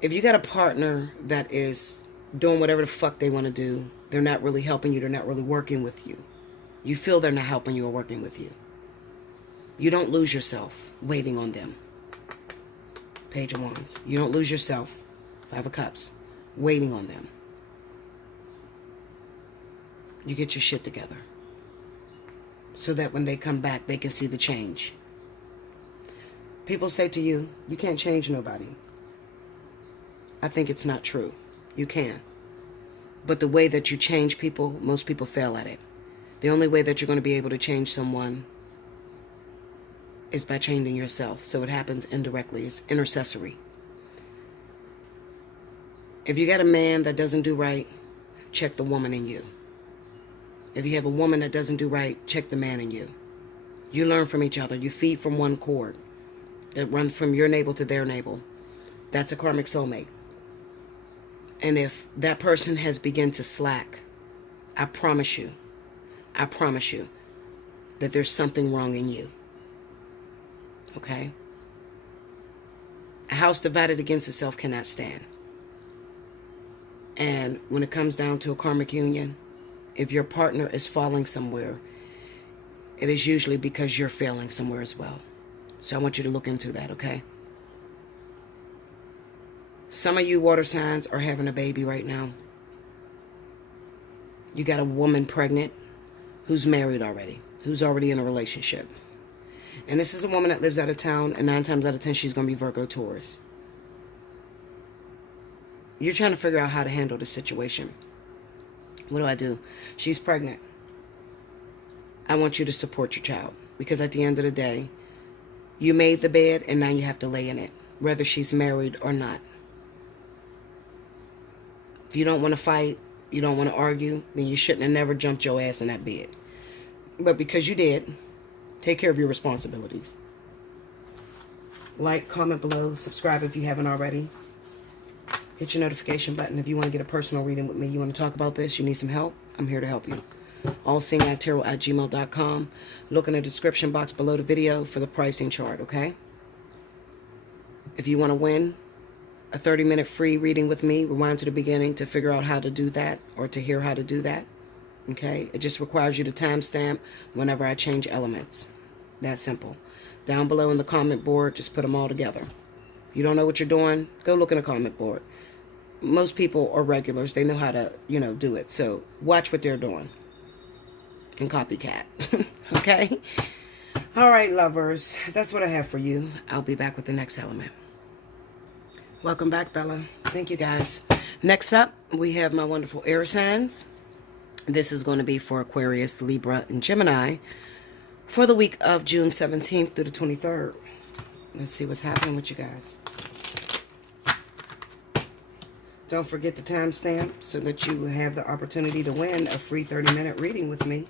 If you got a partner that is doing whatever the fuck they want to do, they're not really helping you, they're not really working with you. You feel they're not helping you or working with you. You don't lose yourself waiting on them. Page of Wands. You don't lose yourself, Five of Cups, waiting on them. You get your shit together so that when they come back, they can see the change. People say to you, you can't change nobody. I think it's not true. You can. But the way that you change people, most people fail at it. The only way that you're going to be able to change someone is by changing yourself. So it happens indirectly. It's intercessory. If you got a man that doesn't do right, check the woman in you. If you have a woman that doesn't do right, check the man in you. You learn from each other. You feed from one cord that runs from your navel to their navel. That's a karmic soulmate. And if that person has begun to slack, I promise you that there's something wrong in you. Okay? A house divided against itself cannot stand. And when it comes down to a karmic union, if your partner is falling somewhere, it is usually because you're failing somewhere as well. So I want you to look into that, okay? Some of you water signs are having a baby right now. You got a woman pregnant who's married already, who's already in a relationship. And this is a woman that lives out of town, and 9 times out of 10, she's going to be Virgo Taurus. You're trying to figure out how to handle this situation. What do? She's pregnant. I want you to support your child, because at the end of the day, you made the bed and now you have to lay in it, whether she's married or not. If you don't want to fight, you don't want to argue, then you shouldn't have never jumped your ass in that bed. But because you did, take care of your responsibilities. Like, comment below, subscribe if you haven't already. Hit your notification button if you want to get a personal reading with me. You want to talk about this, you need some help, I'm here to help you. Allseeingeyetarot@gmail.com. Look in the description box below the video for the pricing chart, okay? If you want to win a 30-minute free reading with me, rewind to the beginning to figure out how to do that or to hear how to do that, okay? It just requires you to timestamp whenever I change elements. That simple. Down below in the comment board, just put them all together. If you don't know what you're doing, go look in the comment board. Most people are regulars. They know how to, do it. So watch what they're doing. And copycat. Okay? All right, lovers. That's what I have for you. I'll be back with the next element. Welcome back, Bella. Thank you, guys. Next up, we have my wonderful air signs. This is going to be for Aquarius, Libra, and Gemini for the week of June 17th through the 23rd. Let's see what's happening with you guys. Don't forget the timestamp so that you have the opportunity to win a free 30-minute reading with me.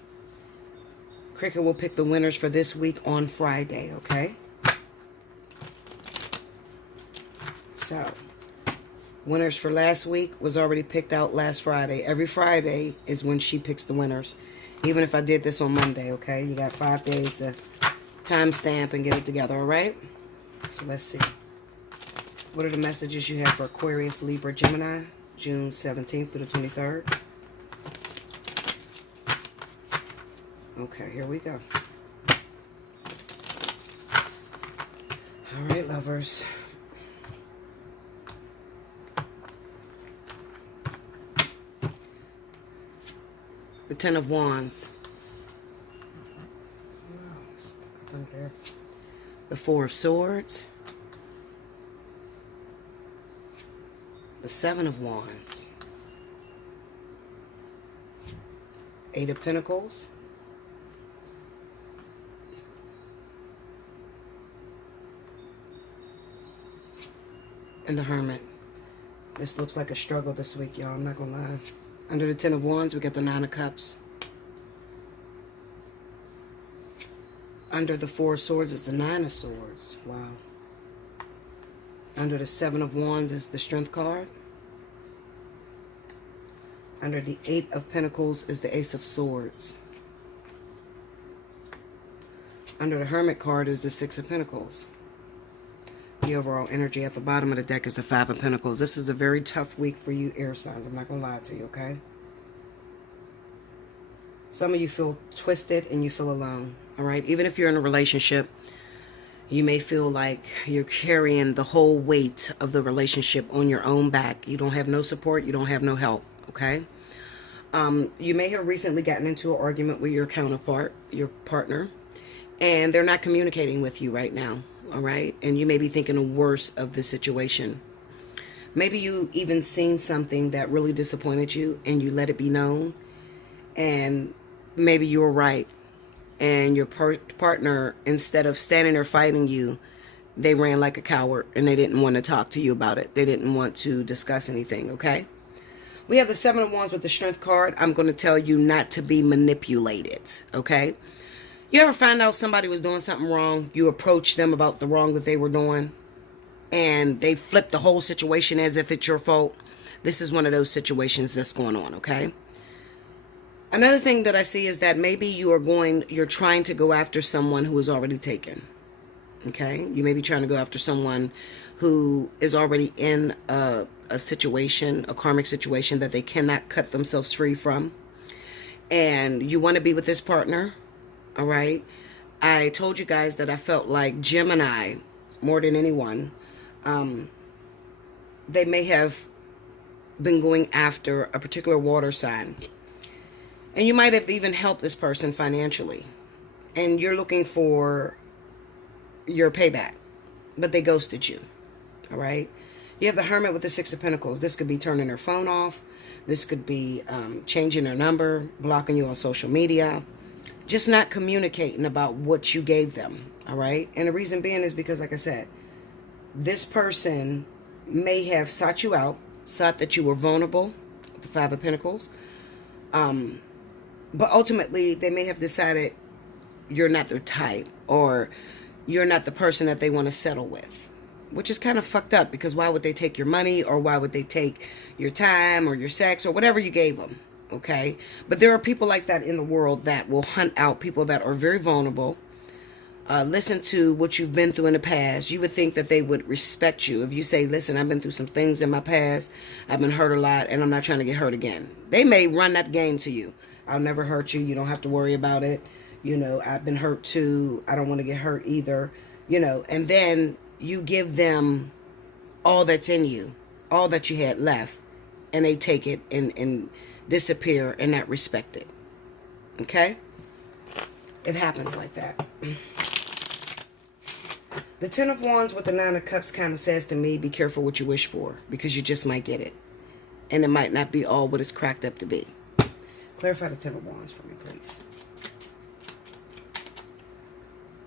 Cricket will pick the winners for this week on Friday, okay? So, winners for last week was already picked out last Friday. Every Friday is when she picks the winners. Even if I did this on Monday, okay? You got 5 days to timestamp and get it together, all right? So let's see. What are the messages you have for Aquarius, Libra, Gemini, June 17th through the 23rd? Okay, here we go. All right, lovers. The Ten of Wands. The Four of Swords. The Seven of Wands. Eight of Pentacles. And the Hermit. This looks like a struggle this week, y'all. I'm not gonna lie. Under the Ten of Wands, we got the Nine of Cups. Under the Four of Swords is the Nine of Swords. Wow. Under the Seven of Wands is the Strength card. Under the Eight of Pentacles is the Ace of Swords. Under the Hermit card is the Six of Pentacles. The overall energy at the bottom of the deck is the Five of Pentacles. This is a very tough week for you air signs. I'm not going to lie to you, okay? Some of you feel twisted and you feel alone, all right? Even if you're in a relationship, you may feel like you're carrying the whole weight of the relationship on your own back. You don't have no support. You don't have no help, okay? You may have recently gotten into an argument with your counterpart, your partner, and they're not communicating with you right now. All right. And you may be thinking the worst of the situation. Maybe you even seen something that really disappointed you and you let it be known. And maybe you were right. And your partner, instead of standing there fighting you, they ran like a coward and they didn't want to talk to you about it. They didn't want to discuss anything. Okay. We have the Seven of Wands with the Strength card. I'm going to tell you not to be manipulated. Okay. You ever find out somebody was doing something wrong? You approach them about the wrong that they were doing, and they flip the whole situation as if it's your fault. This is one of those situations that's going on, okay? Another thing that I see is that maybe you're trying to go after someone who is already taken, okay? You may be trying to go after someone who is already in a situation, a karmic situation that they cannot cut themselves free from, and you want to be with this partner. All right. I told you guys that I felt like Gemini, more than anyone, they may have been going after a particular water sign. And you might have even helped this person financially. And you're looking for your payback. But they ghosted you. All right. You have the Hermit with the Six of Pentacles. This could be turning their phone off. This could be changing their number, blocking you on social media. Just not communicating about what you gave them, all right? And the reason being is because, like I said, this person may have sought you out, sought that you were vulnerable, the Five of Pentacles. But ultimately, they may have decided you're not their type or you're not the person that they want to settle with, which is kind of fucked up because why would they take your money or why would they take your time or your sex or whatever you gave them? Okay, but there are people like that in the world that will hunt out people that are very vulnerable. Listen to what you've been through in the past. You would think that they would respect you if you say, listen, I've been through some things in my past. I've been hurt a lot and I'm not trying to get hurt again. They may run that game to you. I'll never hurt you. You don't have to worry about it. You know, I've been hurt too. I don't want to get hurt either. You know, and then you give them all that's in you, all that you had left, and they take it and disappear and not respect it. Okay? It happens like that. The Ten of Wands with the Nine of Cups kind of says to me, be careful what you wish for, because you just might get it. And it might not be all what it's cracked up to be. Clarify the Ten of Wands for me, please.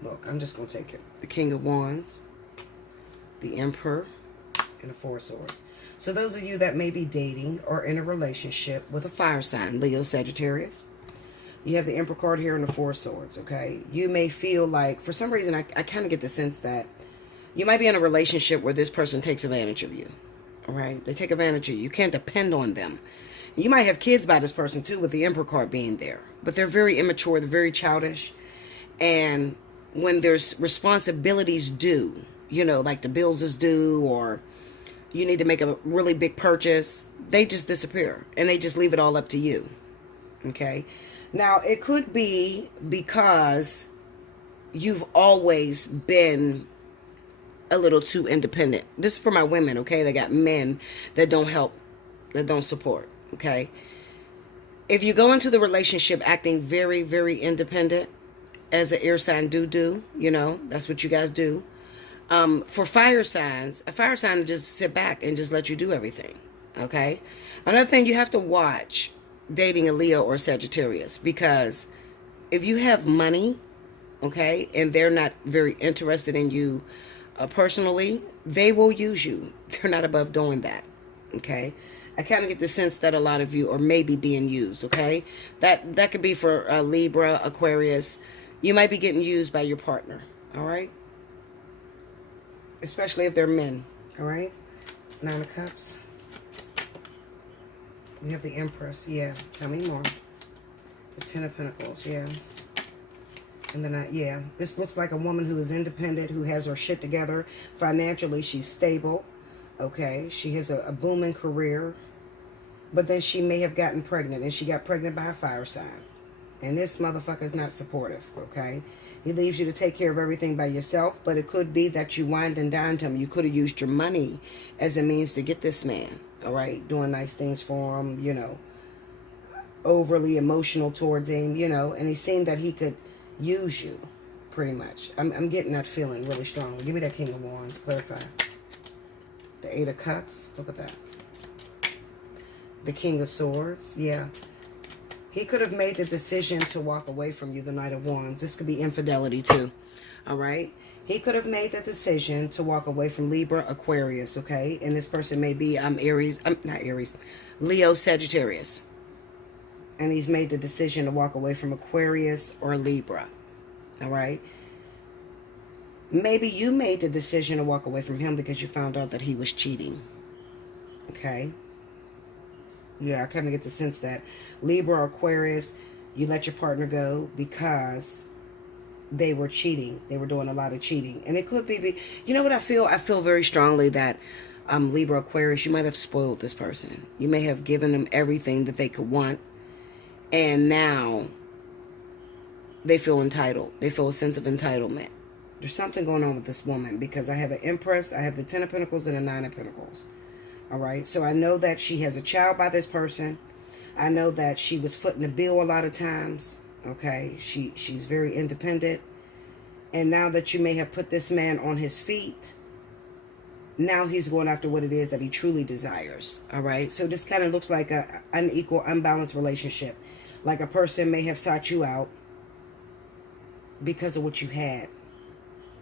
Look, I'm just going to take it. The King of Wands, the Emperor, and the Four of Swords. So those of you that may be dating or in a relationship with a fire sign, Leo, Sagittarius, you have the Emperor card here and the Four of Swords, okay? You may feel like, for some reason, I kind of get the sense that you might be in a relationship where this person takes advantage of you, all right? They take advantage of you. You can't depend on them. You might have kids by this person, too, with the Emperor card being there. But they're very immature. They're very childish. And when there's responsibilities due, you know, like the bills is due or you need to make a really big purchase, they just disappear. And they just leave it all up to you, okay? Now, it could be because you've always been a little too independent. This is for my women, okay? They got men that don't help, that don't support, okay? If you go into the relationship acting very, very independent, as an air sign do, you know, that's what you guys do. For fire signs, a fire sign will just sit back and just let you do everything, okay? Another thing, you have to watch dating a Leo or Sagittarius, because if you have money, okay, and they're not very interested in you personally, they will use you. They're not above doing that, okay? I kind of get the sense that a lot of you are maybe being used, okay? That could be for Libra, Aquarius. You might be getting used by your partner, all right? Especially if they're men, all right? Nine of Cups. We have the Empress, yeah. Tell me more. The Ten of Pentacles, yeah. And then, yeah. This looks like a woman who is independent, who has her shit together. Financially, she's stable, okay? She has a booming career. But then she may have gotten pregnant, and she got pregnant by a fire sign. And this motherfucker is not supportive, okay? He leaves you to take care of everything by yourself, but it could be that you wined and dined him. You could have used your money as a means to get this man, all right? Doing nice things for him, you know, overly emotional towards him, you know, and he seemed that he could use you, pretty much. I'm getting that feeling really strong. Give me that King of Wands, clarify. The Eight of Cups, look at that. The King of Swords, yeah. He could have made the decision to walk away from you, the Knight of Wands. This could be infidelity too, all right? He could have made the decision to walk away from Libra, Aquarius, okay? And this person may be Leo, Sagittarius. And he's made the decision to walk away from Aquarius or Libra, all right? Maybe you made the decision to walk away from him because you found out that he was cheating, okay? Yeah, I kind of get the sense that Libra or Aquarius, you let your partner go because they were cheating. They were doing a lot of cheating. And it could be, you know what I feel? I feel very strongly that Libra, Aquarius, you might have spoiled this person. You may have given them everything that they could want. And now they feel entitled. They feel a sense of entitlement. There's something going on with this woman because I have an Empress, I have the Ten of Pentacles and a Nine of Pentacles. All right, so I know that she has a child by this person. I know that she was footing the bill a lot of times. Okay, she's very independent. And now that you may have put this man on his feet, now he's going after what it is that he truly desires. All right, so this kind of looks like an unequal, unbalanced relationship. Like a person may have sought you out because of what you had,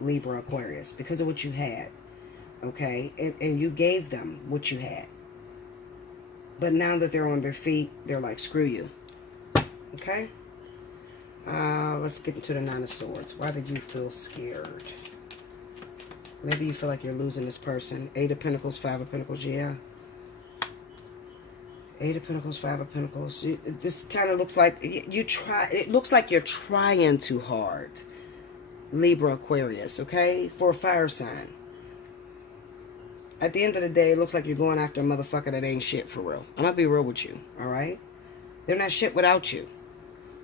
Libra, Aquarius, because of what you had. Okay, and you gave them what you had. But now that they're on their feet, they're like, screw you. Okay? Let's get into the Nine of Swords. Why did you feel scared? Maybe you feel like you're losing this person. Eight of Pentacles, Five of Pentacles, yeah. Eight of Pentacles, Five of Pentacles. This kind of looks like it looks like you're trying too hard. Libra, Aquarius, okay? For a fire sign. At the end of the day, it looks like you're going after a motherfucker that ain't shit for real. I'm gonna be real with you, all right? They're not shit without you.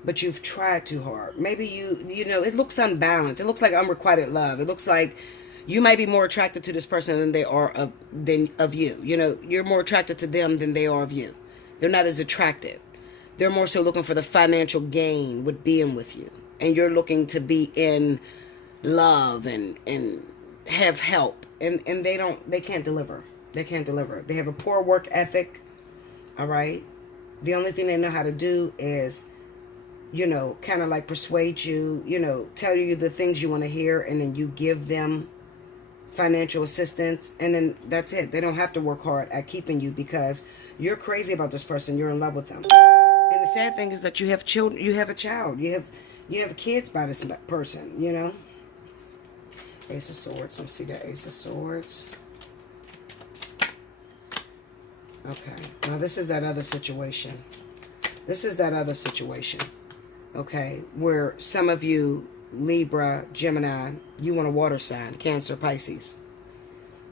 But you've tried too hard. Maybe you know, it looks unbalanced. It looks like unrequited love. It looks like you might be more attracted to this person than they are of you. You know, you're more attracted to them than they are of you. They're not as attractive. They're more so looking for the financial gain with being with you. And you're looking to be in love and have help. And they can't deliver. They can't deliver. They have a poor work ethic. All right. The only thing they know how to do is, you know, kind of like persuade you, you know, tell you the things you want to hear. And then you give them financial assistance, and then that's it. They don't have to work hard at keeping you because you're crazy about this person. You're in love with them. And the sad thing is that you have children. You have a child. You have kids by this person. You know. Ace of Swords. Let's see that Ace of Swords. Okay. Now this is that other situation. This is that other situation. Okay, where some of you, Libra, Gemini, you want a water sign, Cancer, Pisces.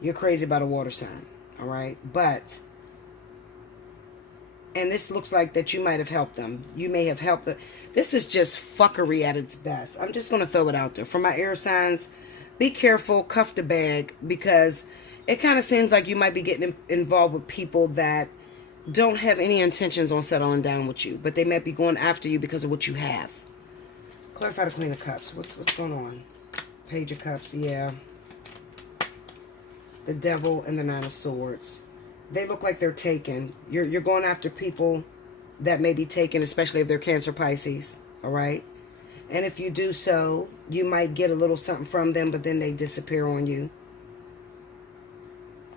You're crazy about a water sign, all right? But, and this looks like that you might have helped them. You may have helped them. This is just fuckery at its best. I'm just going to throw it out there. For my air signs, be careful, cuff the bag, because it kind of seems like you might be getting involved with people that don't have any intentions on settling down with you, but they might be going after you because of what you have. Clarify the Queen of Cups. What's going on? Page of Cups, yeah. The Devil and the Nine of Swords. They look like they're taken. You're going after people that may be taken, especially if they're Cancer, Pisces, all right? And if you do so, you might get a little something from them, but then they disappear on you,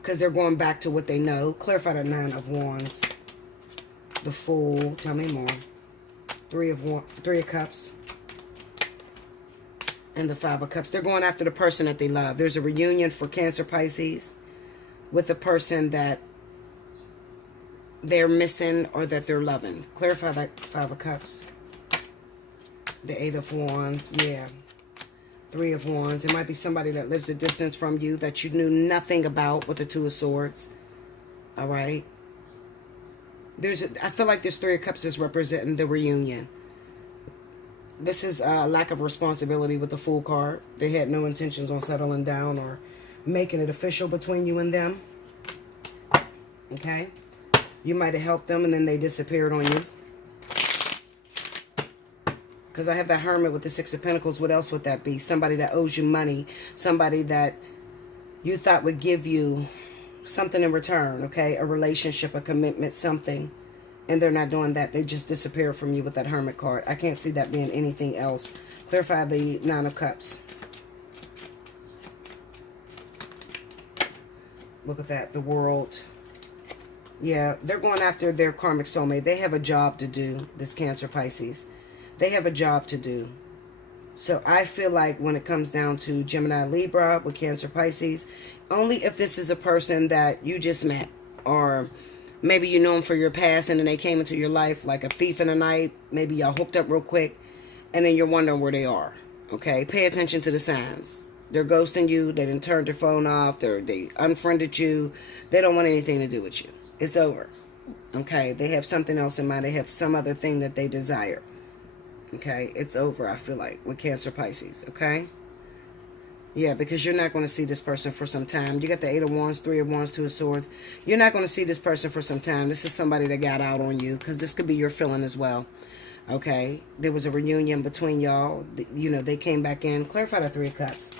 because they're going back to what they know. Clarify the Nine of Wands. The Fool. Tell me more. Three of Cups. And the Five of Cups. They're going after the person that they love. There's a reunion for Cancer, Pisces with the person that they're missing or that they're loving. Clarify that Five of Cups. The Eight of Wands. Yeah. Three of Wands. It might be somebody that lives a distance from you that you knew nothing about with the Two of Swords. All right. I feel like this Three of Cups is representing the reunion. This is a lack of responsibility with the Fool card. They had no intentions on settling down or making it official between you and them. Okay. You might have helped them and then they disappeared on you. Because I have that Hermit with the Six of Pentacles. What else would that be? Somebody that owes you money. Somebody that you thought would give you something in return. Okay? A relationship, a commitment, something. And they're not doing that. They just disappear from you with that Hermit card. I can't see that being anything else. Clarify the Nine of Cups. Look at that. The World. Yeah. They're going after their karmic soulmate. They have a job to do. This Cancer, Pisces. They have a job to do. So I feel like when it comes down to Gemini, Libra with Cancer, Pisces, only if this is a person that you just met, or maybe you know them for your past and then they came into your life like a thief in the night. Maybe y'all hooked up real quick and then you're wondering where they are. Okay, pay attention to the signs. They're ghosting you. They didn't turn their phone off. They unfriended you. They don't want anything to do with you. It's over. Okay, they have something else in mind. They have some other thing that they desire. Okay, it's over, I feel like, with Cancer, Pisces, okay? Yeah, because you're not going to see this person for some time. You got the Eight of Wands, Three of Wands, Two of Swords. You're not going to see this person for some time. This is somebody that got out on you, because this could be your feeling as well, okay? There was a reunion between y'all. You know, they came back in. Clarify the Three of Cups.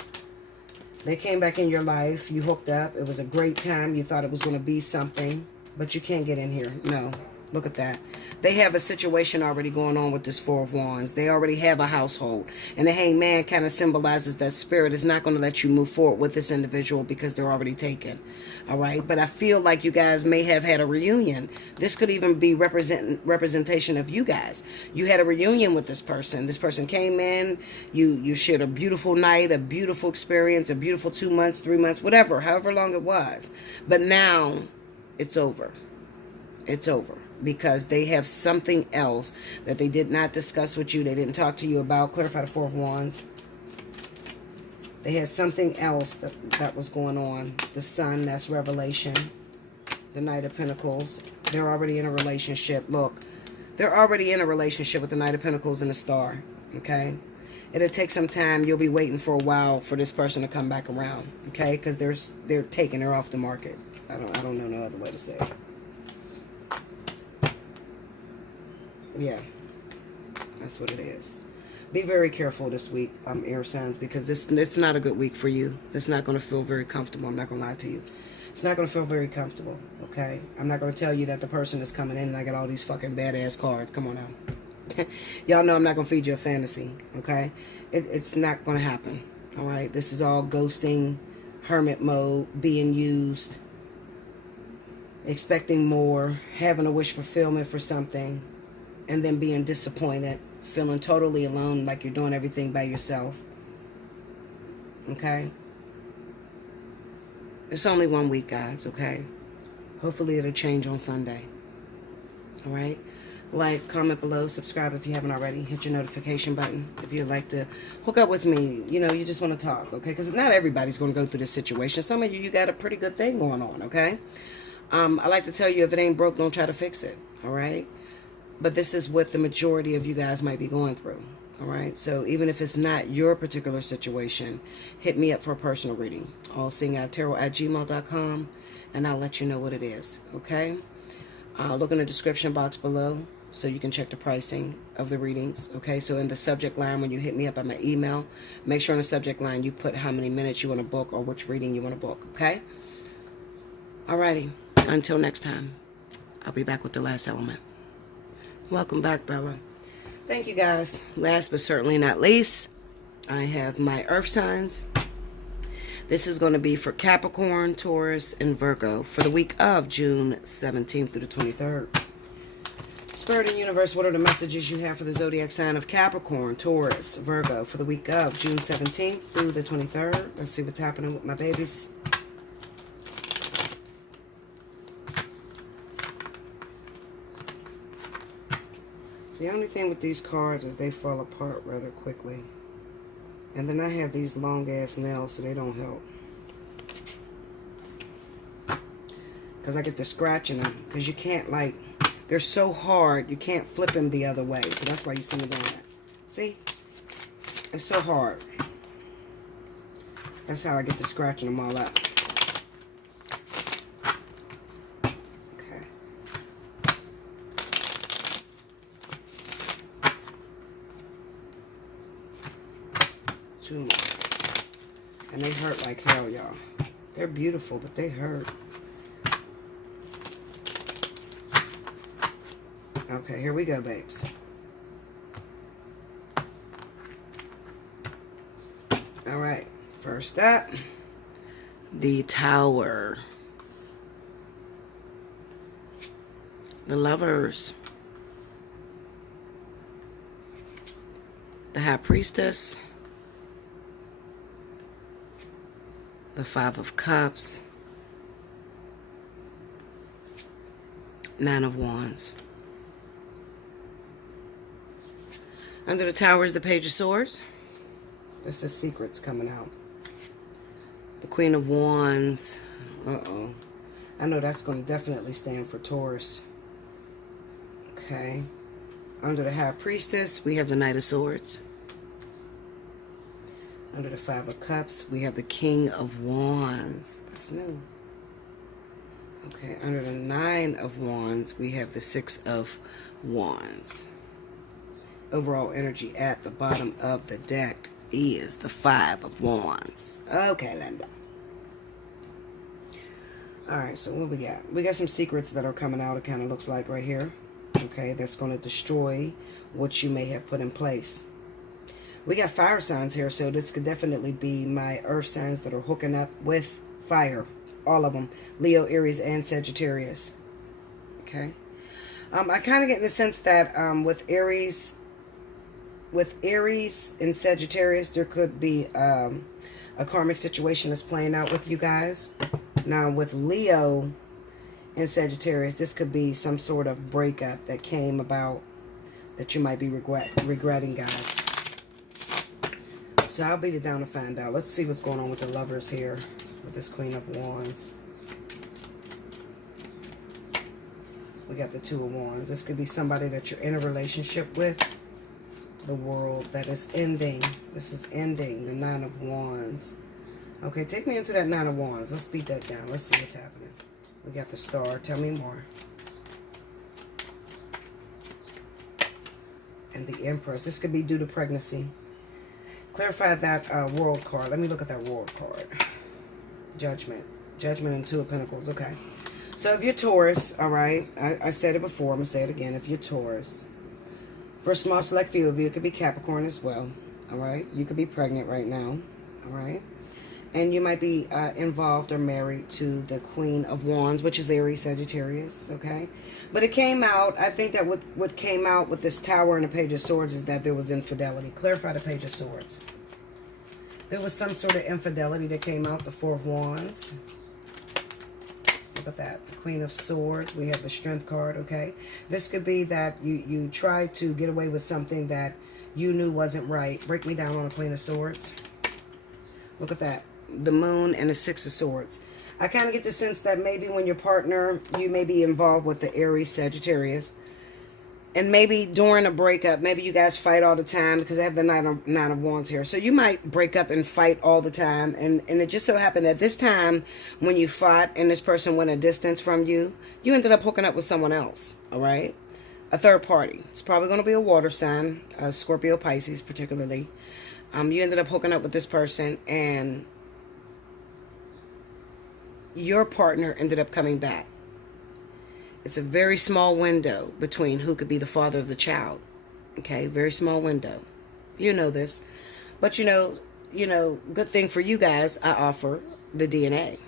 They came back in your life. You hooked up. It was a great time. You thought it was going to be something, but you can't get in here. No. Look at that. They have a situation already going on with this Four of Wands. They already have a household. And the Hanged Man kind of symbolizes that spirit is not going to let you move forward with this individual because they're already taken. All right. But I feel like you guys may have had a reunion. This could even be representation of you guys. You had a reunion with this person. This person came in. You shared a beautiful night, a beautiful experience, a beautiful 2 months, 3 months, whatever, however long it was. But now it's over. It's over. Because they have something else that they did not discuss with you. They didn't talk to you about. Clarify the Four of Wands. They had something else that was going on. The Sun, that's revelation. The Knight of Pentacles. They're already in a relationship. Look, they're already in a relationship with the Knight of Pentacles and the Star. Okay? It'll take some time. You'll be waiting for a while for this person to come back around. Okay? Because they're taking her off the market. I don't know no other way to say it. Yeah, that's what it is. Be very careful this week, air signs, because it's not a good week for you. It's not going to feel very comfortable. I'm not going to lie to you. It's not going to feel very comfortable, okay? I'm not going to tell you that the person is coming in and I got all these fucking badass cards. Come on now. Y'all know I'm not going to feed you a fantasy, okay? It's not going to happen, all right? This is all ghosting, hermit mode being used, expecting more, having a wish fulfillment for something, and then being disappointed, feeling totally alone, like you're doing everything by yourself. Okay? It's only 1 week, guys, okay? Hopefully it'll change on Sunday. All right? Like, comment below, subscribe if you haven't already. Hit your notification button if you'd like to hook up with me. You know, you just want to talk, okay? Because not everybody's going to go through this situation. Some of you got a pretty good thing going on, okay? I like to tell you, if it ain't broke, don't try to fix it, all right? But this is what the majority of you guys might be going through, all right? So even if it's not your particular situation, hit me up for a personal reading. Allseeingeyetarot@gmail.com, and I'll let you know what it is, okay? Look in the description box below so you can check the pricing of the readings, okay? So in the subject line, when you hit me up on my email, make sure in the subject line you put how many minutes you want to book or which reading you want to book, okay? Alrighty, until next time, I'll be back with the last element. Welcome back, Bella. Thank you, guys. Last but certainly not least, I have my earth signs. This is going to be for Capricorn, Taurus, and Virgo for the week of June 17th through the 23rd. Spirit and Universe, what are the messages you have for the zodiac sign of Capricorn, Taurus, Virgo for the week of June 17th through the 23rd? Let's see what's happening with my babies. The only thing with these cards is they fall apart rather quickly. And then I have these long ass nails, so they don't help. Because I get to scratching them. Because you can't, like, they're so hard, you can't flip them the other way. So that's why you see me doing that. See? It's so hard. That's how I get to scratching them all up. Two more. And they hurt like hell, y'all. They're beautiful, but they hurt. Okay, here we go, babes. Alright, first up, the Tower. The Lovers. The High Priestess. The Five of Cups, Nine of Wands. Under the Tower is the Page of Swords. This is secrets coming out. The Queen of Wands. Uh-oh. I know that's going to definitely stand for Taurus. Okay. Under the High Priestess, we have the Knight of Swords. Under the Five of Cups, we have the King of Wands. That's new. Okay, under the Nine of Wands, we have the Six of Wands. Overall energy at the bottom of the deck is the Five of Wands. Okay, Linda. Alright, so what we got? We got some secrets that are coming out, it kind of looks like right here. Okay, that's going to destroy what you may have put in place. We got fire signs here, so this could definitely be my earth signs that are hooking up with fire. All of them. Leo, Aries, and Sagittarius. Okay. I kind of get in the sense that with Aries and Sagittarius, there could be a karmic situation that's playing out with you guys. Now, with Leo and Sagittarius, this could be some sort of breakup that came about that you might be regretting, guys. So I'll beat it down to find out. Let's see what's going on with the Lovers here with this Queen of Wands. We got the Two of Wands. This could be somebody that you're in a relationship with. The World, that is ending. This is ending. The Nine of Wands. Okay, take me into that Nine of Wands. Let's beat that down. Let's see what's happening. We got the Star. Tell me more. And the Empress. This could be due to pregnancy. Clarify that World card. Let me look at that World card. Judgment. Judgment and Two of Pentacles. Okay. So if you're Taurus, all right, I said it before. I'm going to say it again. If you're Taurus, for a small select few of you, it could be Capricorn as well. All right. You could be pregnant right now. All right. And you might be involved or married to the Queen of Wands, which is Aries, Sagittarius, okay? But it came out, I think that what came out with this Tower and the Page of Swords is that there was infidelity. Clarify the Page of Swords. There was some sort of infidelity that came out, the Four of Wands. Look at that. The Queen of Swords. We have the Strength card, okay? This could be that you tried to get away with something that you knew wasn't right. Break me down on the Queen of Swords. Look at that. The Moon and the Six of Swords. I kind of get the sense that maybe when your partner, you may be involved with the Aries, Sagittarius. And maybe during a breakup, maybe you guys fight all the time, because I have the Nine of Wands here. So you might break up and fight all the time. And it just so happened that this time when you fought and this person went a distance from you, you ended up hooking up with someone else. All right. A third party. It's probably going to be a water sign, Scorpio, Pisces particularly. You ended up hooking up with this person, and your partner ended up coming back. It's a very small window between who could be the father of the child. Okay, very small window. You know this. But you know, good thing for you guys, I offer the DNA.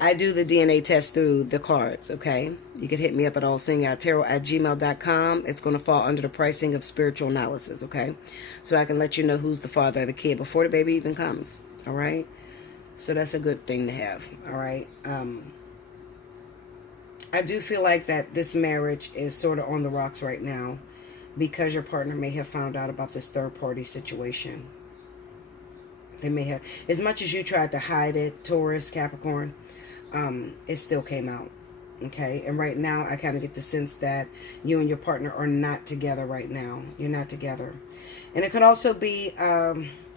I do the DNA test through the cards, okay? You can hit me up at allseeingeyetarot@gmail.com. It's going to fall under the pricing of spiritual analysis, okay? So I can let you know who's the father of the kid before the baby even comes, all right? So that's a good thing to have, all right? I do feel like that this marriage is sort of on the rocks right now because your partner may have found out about this third-party situation. They may have, as much as you tried to hide it, Taurus, Capricorn, it still came out, okay? And right now, I kind of get the sense that you and your partner are not together right now. You're not together. And it could also be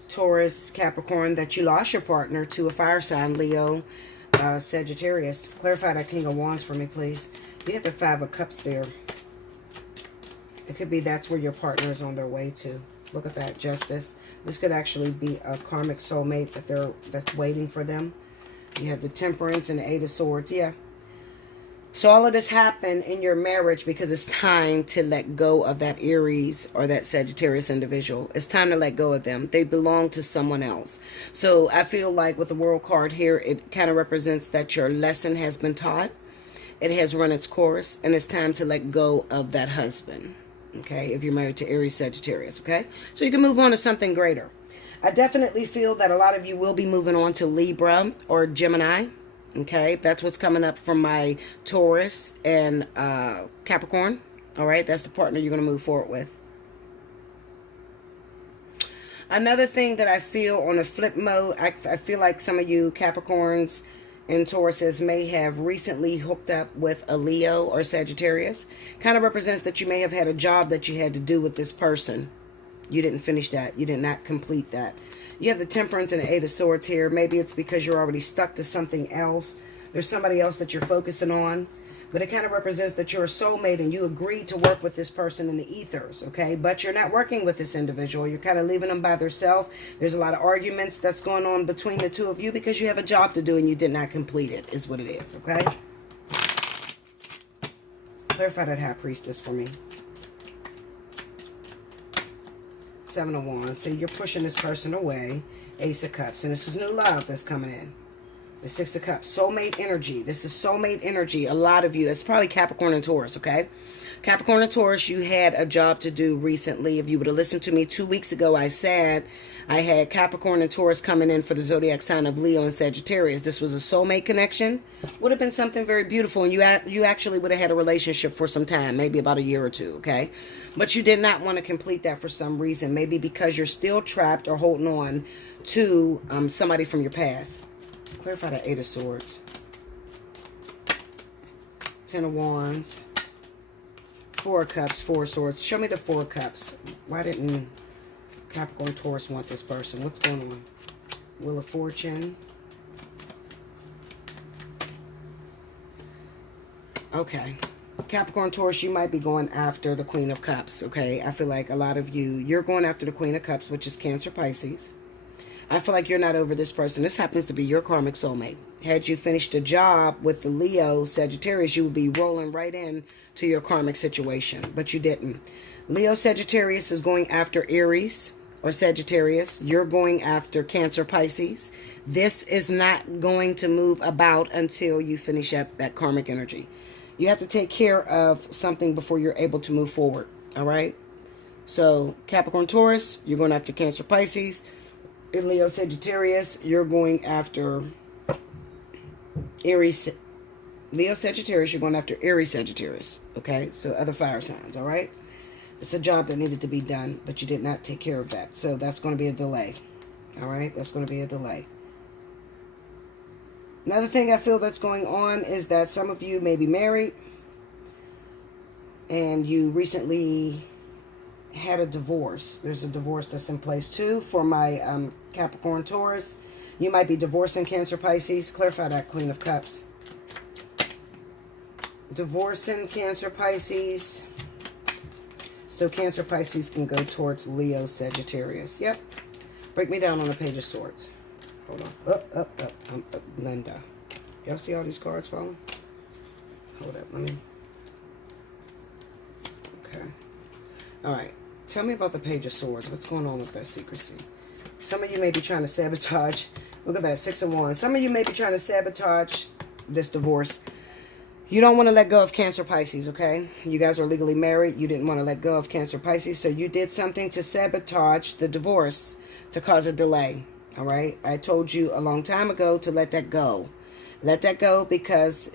Taurus, Capricorn, that you lost your partner to a fire sign, Leo, Sagittarius. Clarify that King of Wands for me, please. You have the Five of Cups there. It could be that's where your partner is on their way to. Look at that, Justice. This could actually be a karmic soulmate that's waiting for them. You have the Temperance and the Eight of Swords. Yeah. So all of this happened in your marriage because it's time to let go of that Aries or that Sagittarius individual. It's time to let go of them. They belong to someone else. So I feel like with the World card here, it kind of represents that your lesson has been taught. It has run its course, and it's time to let go of that husband. Okay, if you're married to Aries, Sagittarius, okay? So you can move on to something greater. I definitely feel that a lot of you will be moving on to Libra or Gemini. Okay, that's what's coming up from my Taurus and Capricorn. All right, that's the partner you're going to move forward with. Another thing that I feel on a flip mode, I feel like some of you Capricorns and Tauruses may have recently hooked up with a Leo or Sagittarius. Kind of represents that you may have had a job that you had to do with this person. You didn't finish that. You did not complete that. You have the Temperance and the Eight of Swords here. Maybe it's because you're already stuck to something else. There's somebody else that you're focusing on. But it kind of represents that you're a soulmate and you agreed to work with this person in the ethers, okay? But you're not working with this individual. You're kind of leaving them by themselves. There's a lot of arguments that's going on between the two of you because you have a job to do and you did not complete it, is what it is, okay? Clarify that High Priestess for me. Seven of Wands. See, you're pushing this person away. Ace of Cups. And this is new love that's coming in. The Six of Cups. Soulmate energy. This is soulmate energy. A lot of you. It's probably Capricorn and Taurus, okay? Capricorn and Taurus, you had a job to do recently. If you would have listened to me 2 weeks ago, I said I had Capricorn and Taurus coming in for the zodiac sign of Leo and Sagittarius. This was a soulmate connection. Would have been something very beautiful. And you actually would have had a relationship for some time. Maybe about a year or two, okay? But you did not want to complete that for some reason. Maybe because you're still trapped or holding on to somebody from your past. Clarify the Eight of Swords. Ten of Wands. Four of Cups, Four of Swords. Show me the Four of Cups. Why didn't Capricorn Taurus want this person? What's going on? Wheel of Fortune. Okay. Capricorn Taurus, you might be going after the Queen of Cups, okay? I feel like a lot of you, you're going after the Queen of Cups, which is Cancer, Pisces. I feel like you're not over this person. This happens to be your karmic soulmate. Had you finished a job with the Leo, Sagittarius, you would be rolling right in to your karmic situation, but you didn't. Leo, Sagittarius is going after Aries or Sagittarius. You're going after Cancer, Pisces. This is not going to move about until you finish up that karmic energy. You have to take care of something before you're able to move forward. All right? So Capricorn, Taurus, you're going after Cancer, Pisces. In Leo, Sagittarius, you're going after Aries. Leo, Sagittarius, you're going after Aries, Sagittarius. Okay? So other fire signs. All right? It's a job that needed to be done, but you did not take care of that. So that's going to be a delay. All right? That's going to be a delay. Another thing I feel that's going on is that some of you may be married and you recently had a divorce. There's a divorce that's in place too for my Capricorn, Taurus. You might be divorcing Cancer, Pisces. Clarify that, Queen of Cups. Divorcing Cancer, Pisces. So Cancer, Pisces can go towards Leo, Sagittarius. Yep. Break me down on the Page of Swords. Hold on. Up. Linda. Y'all see all these cards falling? Hold up. Let me. Okay. All right. Tell me about the Page of Swords. What's going on with that secrecy? Some of you may be trying to sabotage. Look at that. 6 of Wands. Some of you may be trying to sabotage this divorce. You don't want to let go of Cancer, Pisces, okay? You guys are legally married. You didn't want to let go of Cancer, Pisces. So you did something to sabotage the divorce to cause a delay, all right? I told you a long time ago to let that go. Let that go because,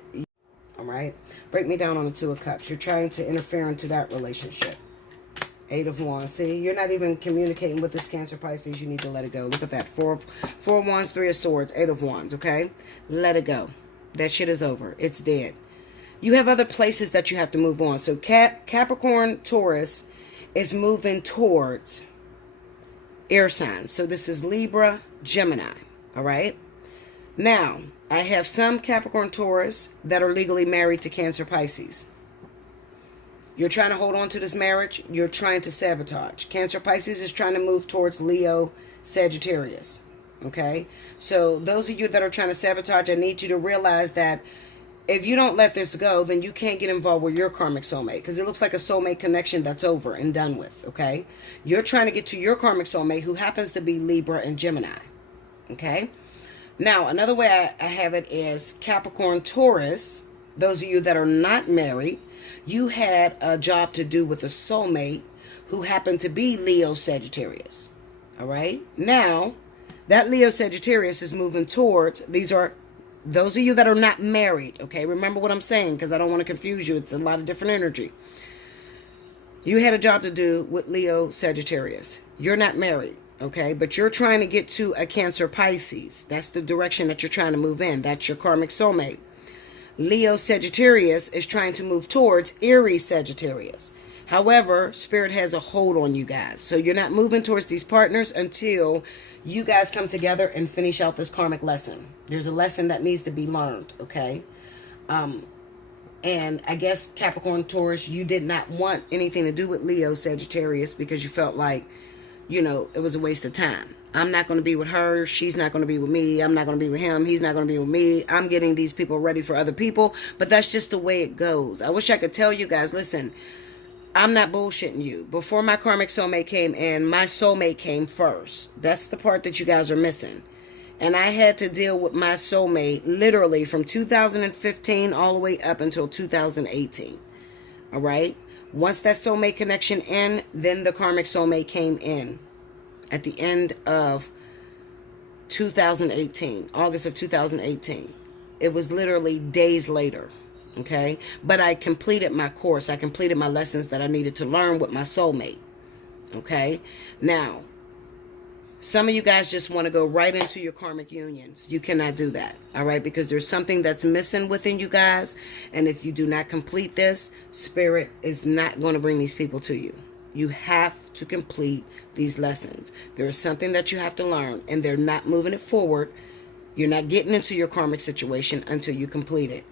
all right? Break me down on the 2 of Cups. You're trying to interfere into that relationship. 8 of Wands. See, you're not even communicating with this Cancer, Pisces. You need to let it go. Look at that. 4 of Wands, 3 of Swords, 8 of Wands, okay? Let it go. That shit is over. It's dead. You have other places that you have to move on. So Capricorn, Taurus is moving towards air signs. So this is Libra, Gemini. All right. Now, I have some Capricorn, Taurus that are legally married to Cancer, Pisces. You're trying to hold on to this marriage. You're trying to sabotage. Cancer, Pisces is trying to move towards Leo, Sagittarius. Okay. So those of you that are trying to sabotage, I need you to realize that if you don't let this go, then you can't get involved with your karmic soulmate, because it looks like a soulmate connection that's over and done with, okay? You're trying to get to your karmic soulmate, who happens to be Libra and Gemini, okay? Now, another way I have it is Capricorn, Taurus. Those of you that are not married, you had a job to do with a soulmate who happened to be Leo, Sagittarius, all right? Now, that Leo, Sagittarius is moving towards, those of you that are not married, okay, remember what I'm saying, because I don't want to confuse you. It's a lot of different energy. You had a job to do with Leo, Sagittarius. You're not married, okay, but you're trying to get to a Cancer, Pisces. That's the direction that you're trying to move in. That's your karmic soulmate. Leo, Sagittarius is trying to move towards Aries, Sagittarius. However, Spirit has a hold on you guys. So you're not moving towards these partners until you guys come together and finish out this karmic lesson. There's a lesson that needs to be learned, okay? And I guess Capricorn, Taurus, you did not want anything to do with Leo, Sagittarius, because you felt like, you know, it was a waste of time. I'm not going to be with her. She's not going to be with me. I'm not going to be with him. He's not going to be with me. I'm getting these people ready for other people. But that's just the way it goes. I wish I could tell you guys, listen, I'm not bullshitting you. Before my karmic soulmate came in, my soulmate came first. That's the part that you guys are missing. And I had to deal with my soulmate literally from 2015 all the way up until 2018. All right? Once that soulmate connection in, then the karmic soulmate came in at the end of 2018, August of 2018. It was literally days later. Okay, but I completed my course. I completed my lessons that I needed to learn with my soulmate. Okay, now, some of you guys just want to go right into your karmic unions. You cannot do that, all right, because there's something that's missing within you guys. And if you do not complete this, Spirit is not going to bring these people to you. You have to complete these lessons. There is something that you have to learn, and they're not moving it forward. You're not getting into your karmic situation until you complete it.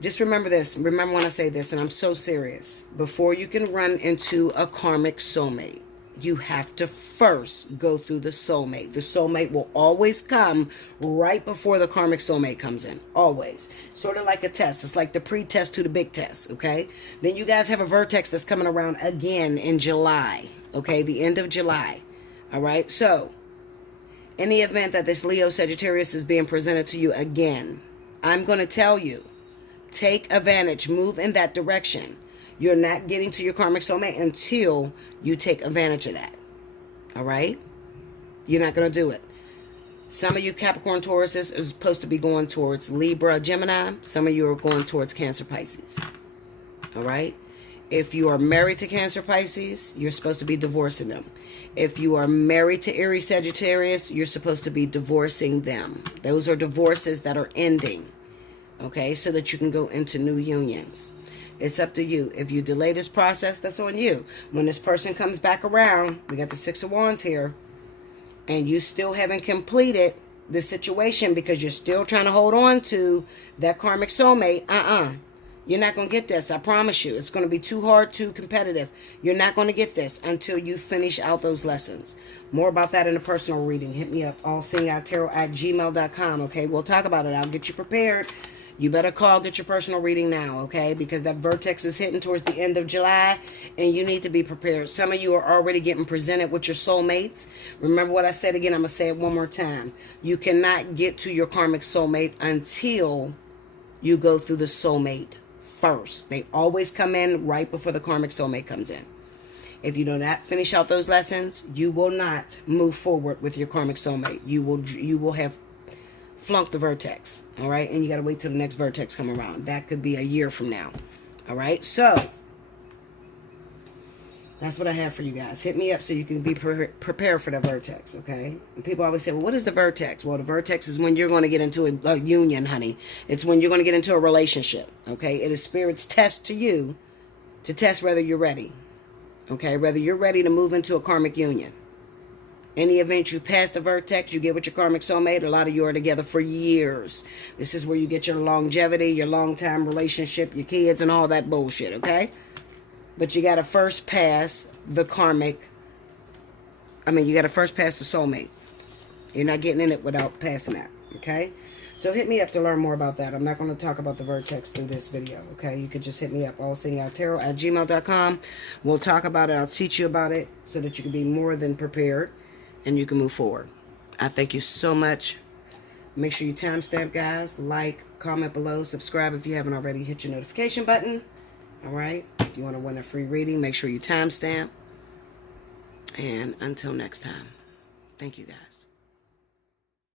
Just remember this. Remember when I say this, and I'm so serious. Before you can run into a karmic soulmate, you have to first go through the soulmate. The soulmate will always come right before the karmic soulmate comes in. Always. Sort of like a test. It's like the pre-test to the big test, okay? Then you guys have a vertex that's coming around again in July, okay? The end of July. All right. So in the event that this Leo Sagittarius is being presented to you again, I'm going to tell you, take advantage, move in that direction. You're not getting to your karmic soulmate until you take advantage of that. All right? You're not going to do it. Some of you Capricorn Tauruses are supposed to be going towards Libra, Gemini. Some of you are going towards Cancer, Pisces. All right? If you are married to Cancer, Pisces, you're supposed to be divorcing them. If you are married to Aries, Sagittarius, you're supposed to be divorcing them. Those are divorces that are ending. Okay? So that you can go into new unions. It's up to you. If you delay this process, that's on you. When this person comes back around, we got the Six of Wands here, and you still haven't completed the situation because you're still trying to hold on to that karmic soulmate, you're not going to get this. I promise you. It's going to be too hard, too competitive. You're not going to get this until you finish out those lessons. More about that in a personal reading. Hit me up, allseeingeyetarot@gmail.com, okay? We'll talk about it. I'll get you prepared. You better call, get your personal reading now, okay? Because that vertex is hitting towards the end of July, and you need to be prepared. Some of you are already getting presented with your soulmates. Remember what I said again? I'm going to say it one more time. You cannot get to your karmic soulmate until you go through the soulmate first. They always come in right before the karmic soulmate comes in. If you do not finish out those lessons, you will not move forward with your karmic soulmate. You will have flunked the vertex, all right? And you got to wait till the next vertex come around. That could be a year from now, all right? So that's what I have for you guys. Hit me up so you can be prepared for the vertex, okay? And people always say, well, what is the vertex? Well, the vertex is when you're going to get into a union, honey. It's when you're going to get into a relationship, okay? It is Spirit's test to you to test whether you're ready, okay? Whether you're ready to move into a karmic union. In the event you pass the vertex, you get with your karmic soulmate. A lot of you are together for years. This is where you get your longevity, your long-time relationship, your kids, and all that bullshit, okay? But you got to first pass the you got to first pass the soulmate. You're not getting in it without passing that, okay? So hit me up to learn more about that. I'm not going to talk about the vertex through this video, okay? You could just hit me up, allseeingeyetarot@gmail.com. We'll talk about it. I'll teach you about it so that you can be more than prepared and you can move forward. I thank you so much. Make sure you timestamp, guys. Like, comment below, subscribe if you haven't already. Hit your notification button. All right? If you want to win a free reading, make sure you timestamp. And until next time, thank you, guys.